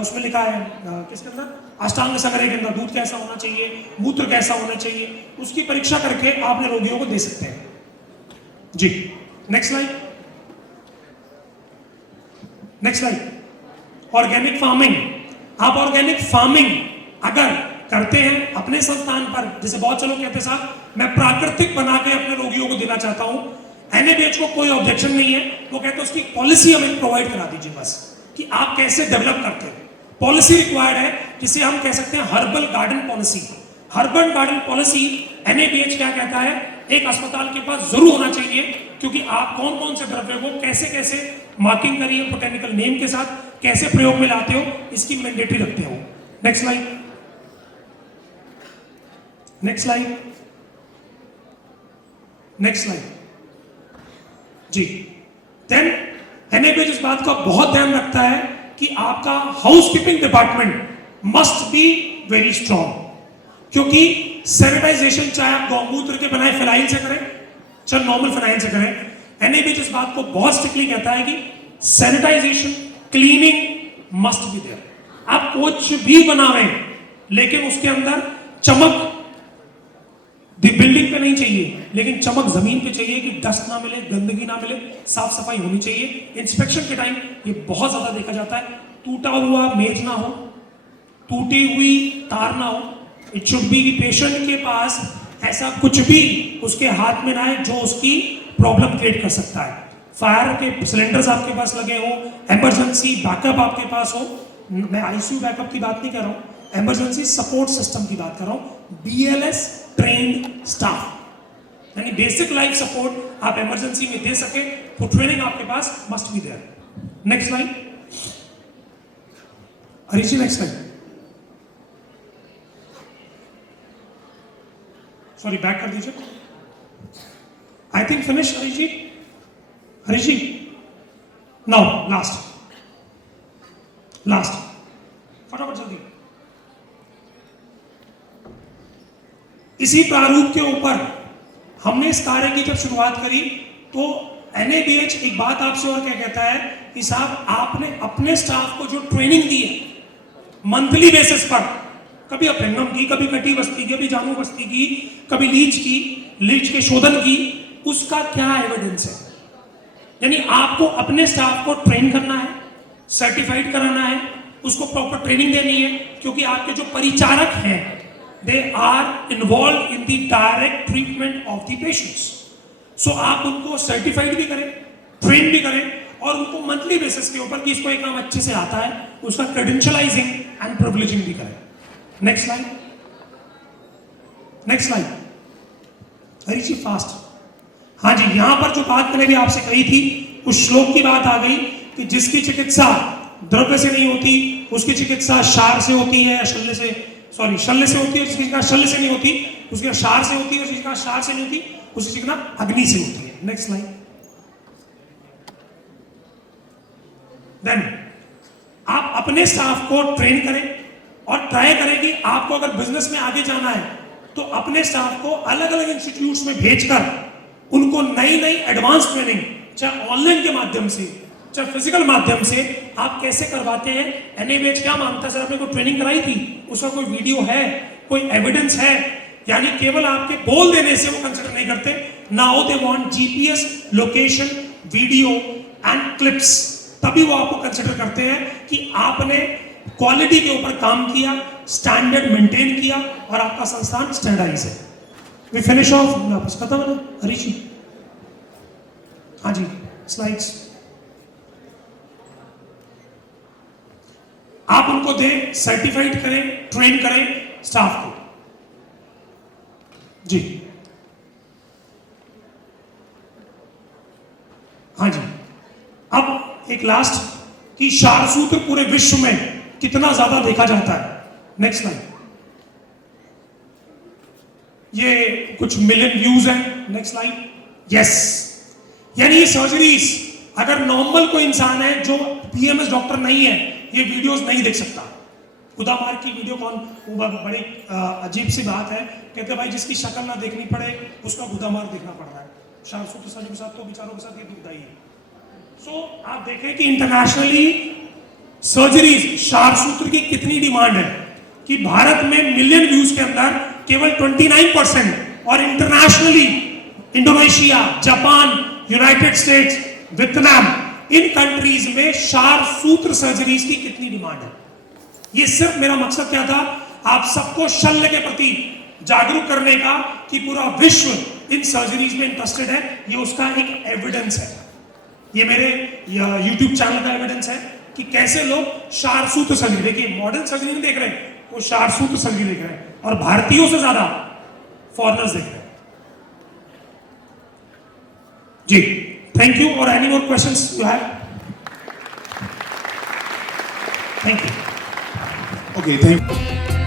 उसमें लिखा है किसके अंदर, अष्टांग संग्रह के अंदर दूध कैसा होना चाहिए, मूत्र कैसा होना चाहिए, उसकी परीक्षा करके आप अपने रोगियों को दे सकते हैं जी। Next slide, next slide. Organic farming, आप ऑर्गेनिक फार्मिंग अगर करते हैं अपने संस्थान पर, जैसे बहुत से लोग कहते हैं साहब मैं प्राकृतिक बना के अपने रोगियों को देना चाहता हूं, एनएबीएच को कोई ऑब्जेक्शन नहीं है। वो कहते हैं उसकी पॉलिसी हमें प्रोवाइड करा दीजिए बस, कि आप कैसे डेवलप करते हैं। पॉलिसी रिक्वायर्ड है, जिसे हम कह सकते हैं herbal garden policy. Herbal garden policy NABH क्या कहता है, एक अस्पताल के पास जरूर होना चाहिए, क्योंकि आप कौन कौन से द्रव्य को कैसे कैसे मार्किंग करिए बोटेनिकल नेम के साथ, कैसे प्रयोग में लाते हो, इसकी मैंडेटरी रखते हो। Next slide, next slide, next slide जी। देन एनएबीएच इस बात का बहुत ध्यान रखता है कि आपका housekeeping department must be very strong, क्योंकि सैनिटाइजेशन चाहे आप गौमूत्र के बनाए फिनाइल से करें चाहे नॉर्मल फिनाइल से करें, एनएबीएच इस बात को बहुत स्ट्रिक्टली कहता है कि sanitization, cleaning must be there. आप कुछ भी बनावें लेकिन उसके अंदर चमक बिल्डिंग पे नहीं चाहिए, लेकिन चमक जमीन पे चाहिए, कि डस्ट ना मिले, गंदगी ना मिले, साफ सफाई होनी चाहिए। इंस्पेक्शन के टाइम ये बहुत ज्यादा देखा जाता है, टूटा हुआ मेज ना हो, टूटी हुई तार ना हो। इट शुड बी कि पेशेंट के पास ऐसा कुछ भी उसके हाथ में ना आए जो उसकी प्रॉब्लम क्रिएट कर सकता है। फायर के सिलेंडर्स आपके पास लगे हो, इमरजेंसी बैकअप आपके पास हो, मैं आईसीयू बैकअप की बात नहीं कर रहा हूँ, इमरजेंसी सपोर्ट सिस्टम की बात कर रहा हूँ, बीएलएस ट्रेन्ड स्टाफ, यानी बेसिक लाइफ सपोर्ट आप इमरजेंसी में दे सके तो ट्रेनिंग आपके पास must be there. Next line Harish ji, next line. Sorry, back कर दीजिए. I think finish Harish ji. Harish ji, now last फटाफट जल्दी. इसी प्रारूप के ऊपर हमने इस कार्य की जब शुरुआत करी तो NABH एक बात आपसे और क्या कहता है कि साहब आपने अपने स्टाफ को जो ट्रेनिंग दी है मंथली बेसिस पर, कभी अभ्यंगम की, कभी कटी बस्ती की, कभी जामू बस्ती की, कभी लीच के शोधन की, उसका क्या एविडेंस है? यानी आपको अपने स्टाफ को ट्रेन करना है, सर्टिफाइड कराना है, उसको प्रॉपर ट्रेनिंग देनी है, क्योंकि आपके जो परिचारक हैं they are involve in the direct treatment of the patients. So आप उनको सर्टिफाइड भी करें, ट्रेन भी करें और उनको मंथली बेसिस के ऊपर कि इसको एक काम अच्छे से आता है उसका क्रेडेंशियलाइजिंग एंड प्रिविलेजिंग भी करें. नेक्स्ट लाइन हरी जी, फास्ट. हाँ जी, यहां पर जो बात मैंने भी आपसे कही थी उस श्लोक की बात आ गई कि जिसकी चिकित्सा द्रव्य से नहीं होती उसकी चिकित्सा शार से होती है, शल्य से होती है, जिसकी चिकित्सा शल्य से नहीं होती उसकी शार से होती है, उसकी चिकित्सा शार से नहीं होती उसकी चिकित्सा अग्नि से होती है. Next line. देन आप अपने स्टाफ को ट्रेन करें और ट्राई करें कि आपको अगर बिजनेस में आगे जाना है तो अपने स्टाफ को अलग अलग इंस्टीट्यूट्स में भेजकर उनको नई एडवांस ट्रेनिंग, चाहे ऑनलाइन के माध्यम से चाहे फिजिकल माध्यम से आप कैसे करवाते हैं. NABH क्या मानता है? सर आपने कोई ट्रेनिंग कराई थी, उसका कोई वीडियो है, कोई एविडेंस है? यानी केवल आपके बोल देने से वो कंसिडर नहीं करते. Now they want GPS location, video and clips, तभी वो आपको कंसिडर करते हैं कि आपने क्वालिटी के ऊपर काम किया, स्टैंडर्ड मेंटेन किया और आपका संस्थान स्टैंडर्डाइज है. We finish off. वापस खत्म है ना हरीश जी? हाँ जी, स्लाइड्स आप उनको दें, सर्टिफाइड करें, ट्रेन करें स्टाफ को. जी हाँ जी. अब एक लास्ट कि शार सूत्र पूरे विश्व में कितना ज्यादा देखा जाता है. Next line. ये कुछ मिलियन व्यूज है. Next line. यस, यानी ये सर्जरीज अगर नॉर्मल कोई इंसान है जो PMS डॉक्टर नहीं है ये वीडियोस नहीं देख सकता. खुदा मार की वीडियो कौन, वो बड़ी अजीब सी बात है. कहते भाई जिसकी शक्ल ना देखनी पड़े उसका खुदा मार देखना पड़ रहा है. शार सूत्र सर्जरी के साथ तो बेचारों के साथ ये दुखदाई है. सो आप देखें कि इंटरनेशनली सर्जरीज शार सूत्र की कितनी डिमांड है कि भारत में मिलियन व्यूज के अंदर केवल 29% और internationally Indonesia, Japan, United States, Vietnam, इन कंट्रीज में शार सूत्र सर्जरीज की कितनी डिमांड है. ये सिर्फ मेरा मकसद क्या था, आप सबको शल्य के प्रति जागरूक करने का कि पूरा विश्व इन सर्जरीज में इंटरेस्टेड है. ये उसका एक एविडेंस है. ये मेरे YouTube चैनल का एविडेंस है कि कैसे लोग शार सूत्र सर्जरी, देखिए मॉडर्न सर्जरी नहीं देख रहे, वो शार सूत्र सर्जरी देख रहे हैं और भारतीयों से ज्यादा फॉरेनर्स देख रहे हैं. जी, थैंक यू. और any more questions you have? Thank you. Okay, thank you.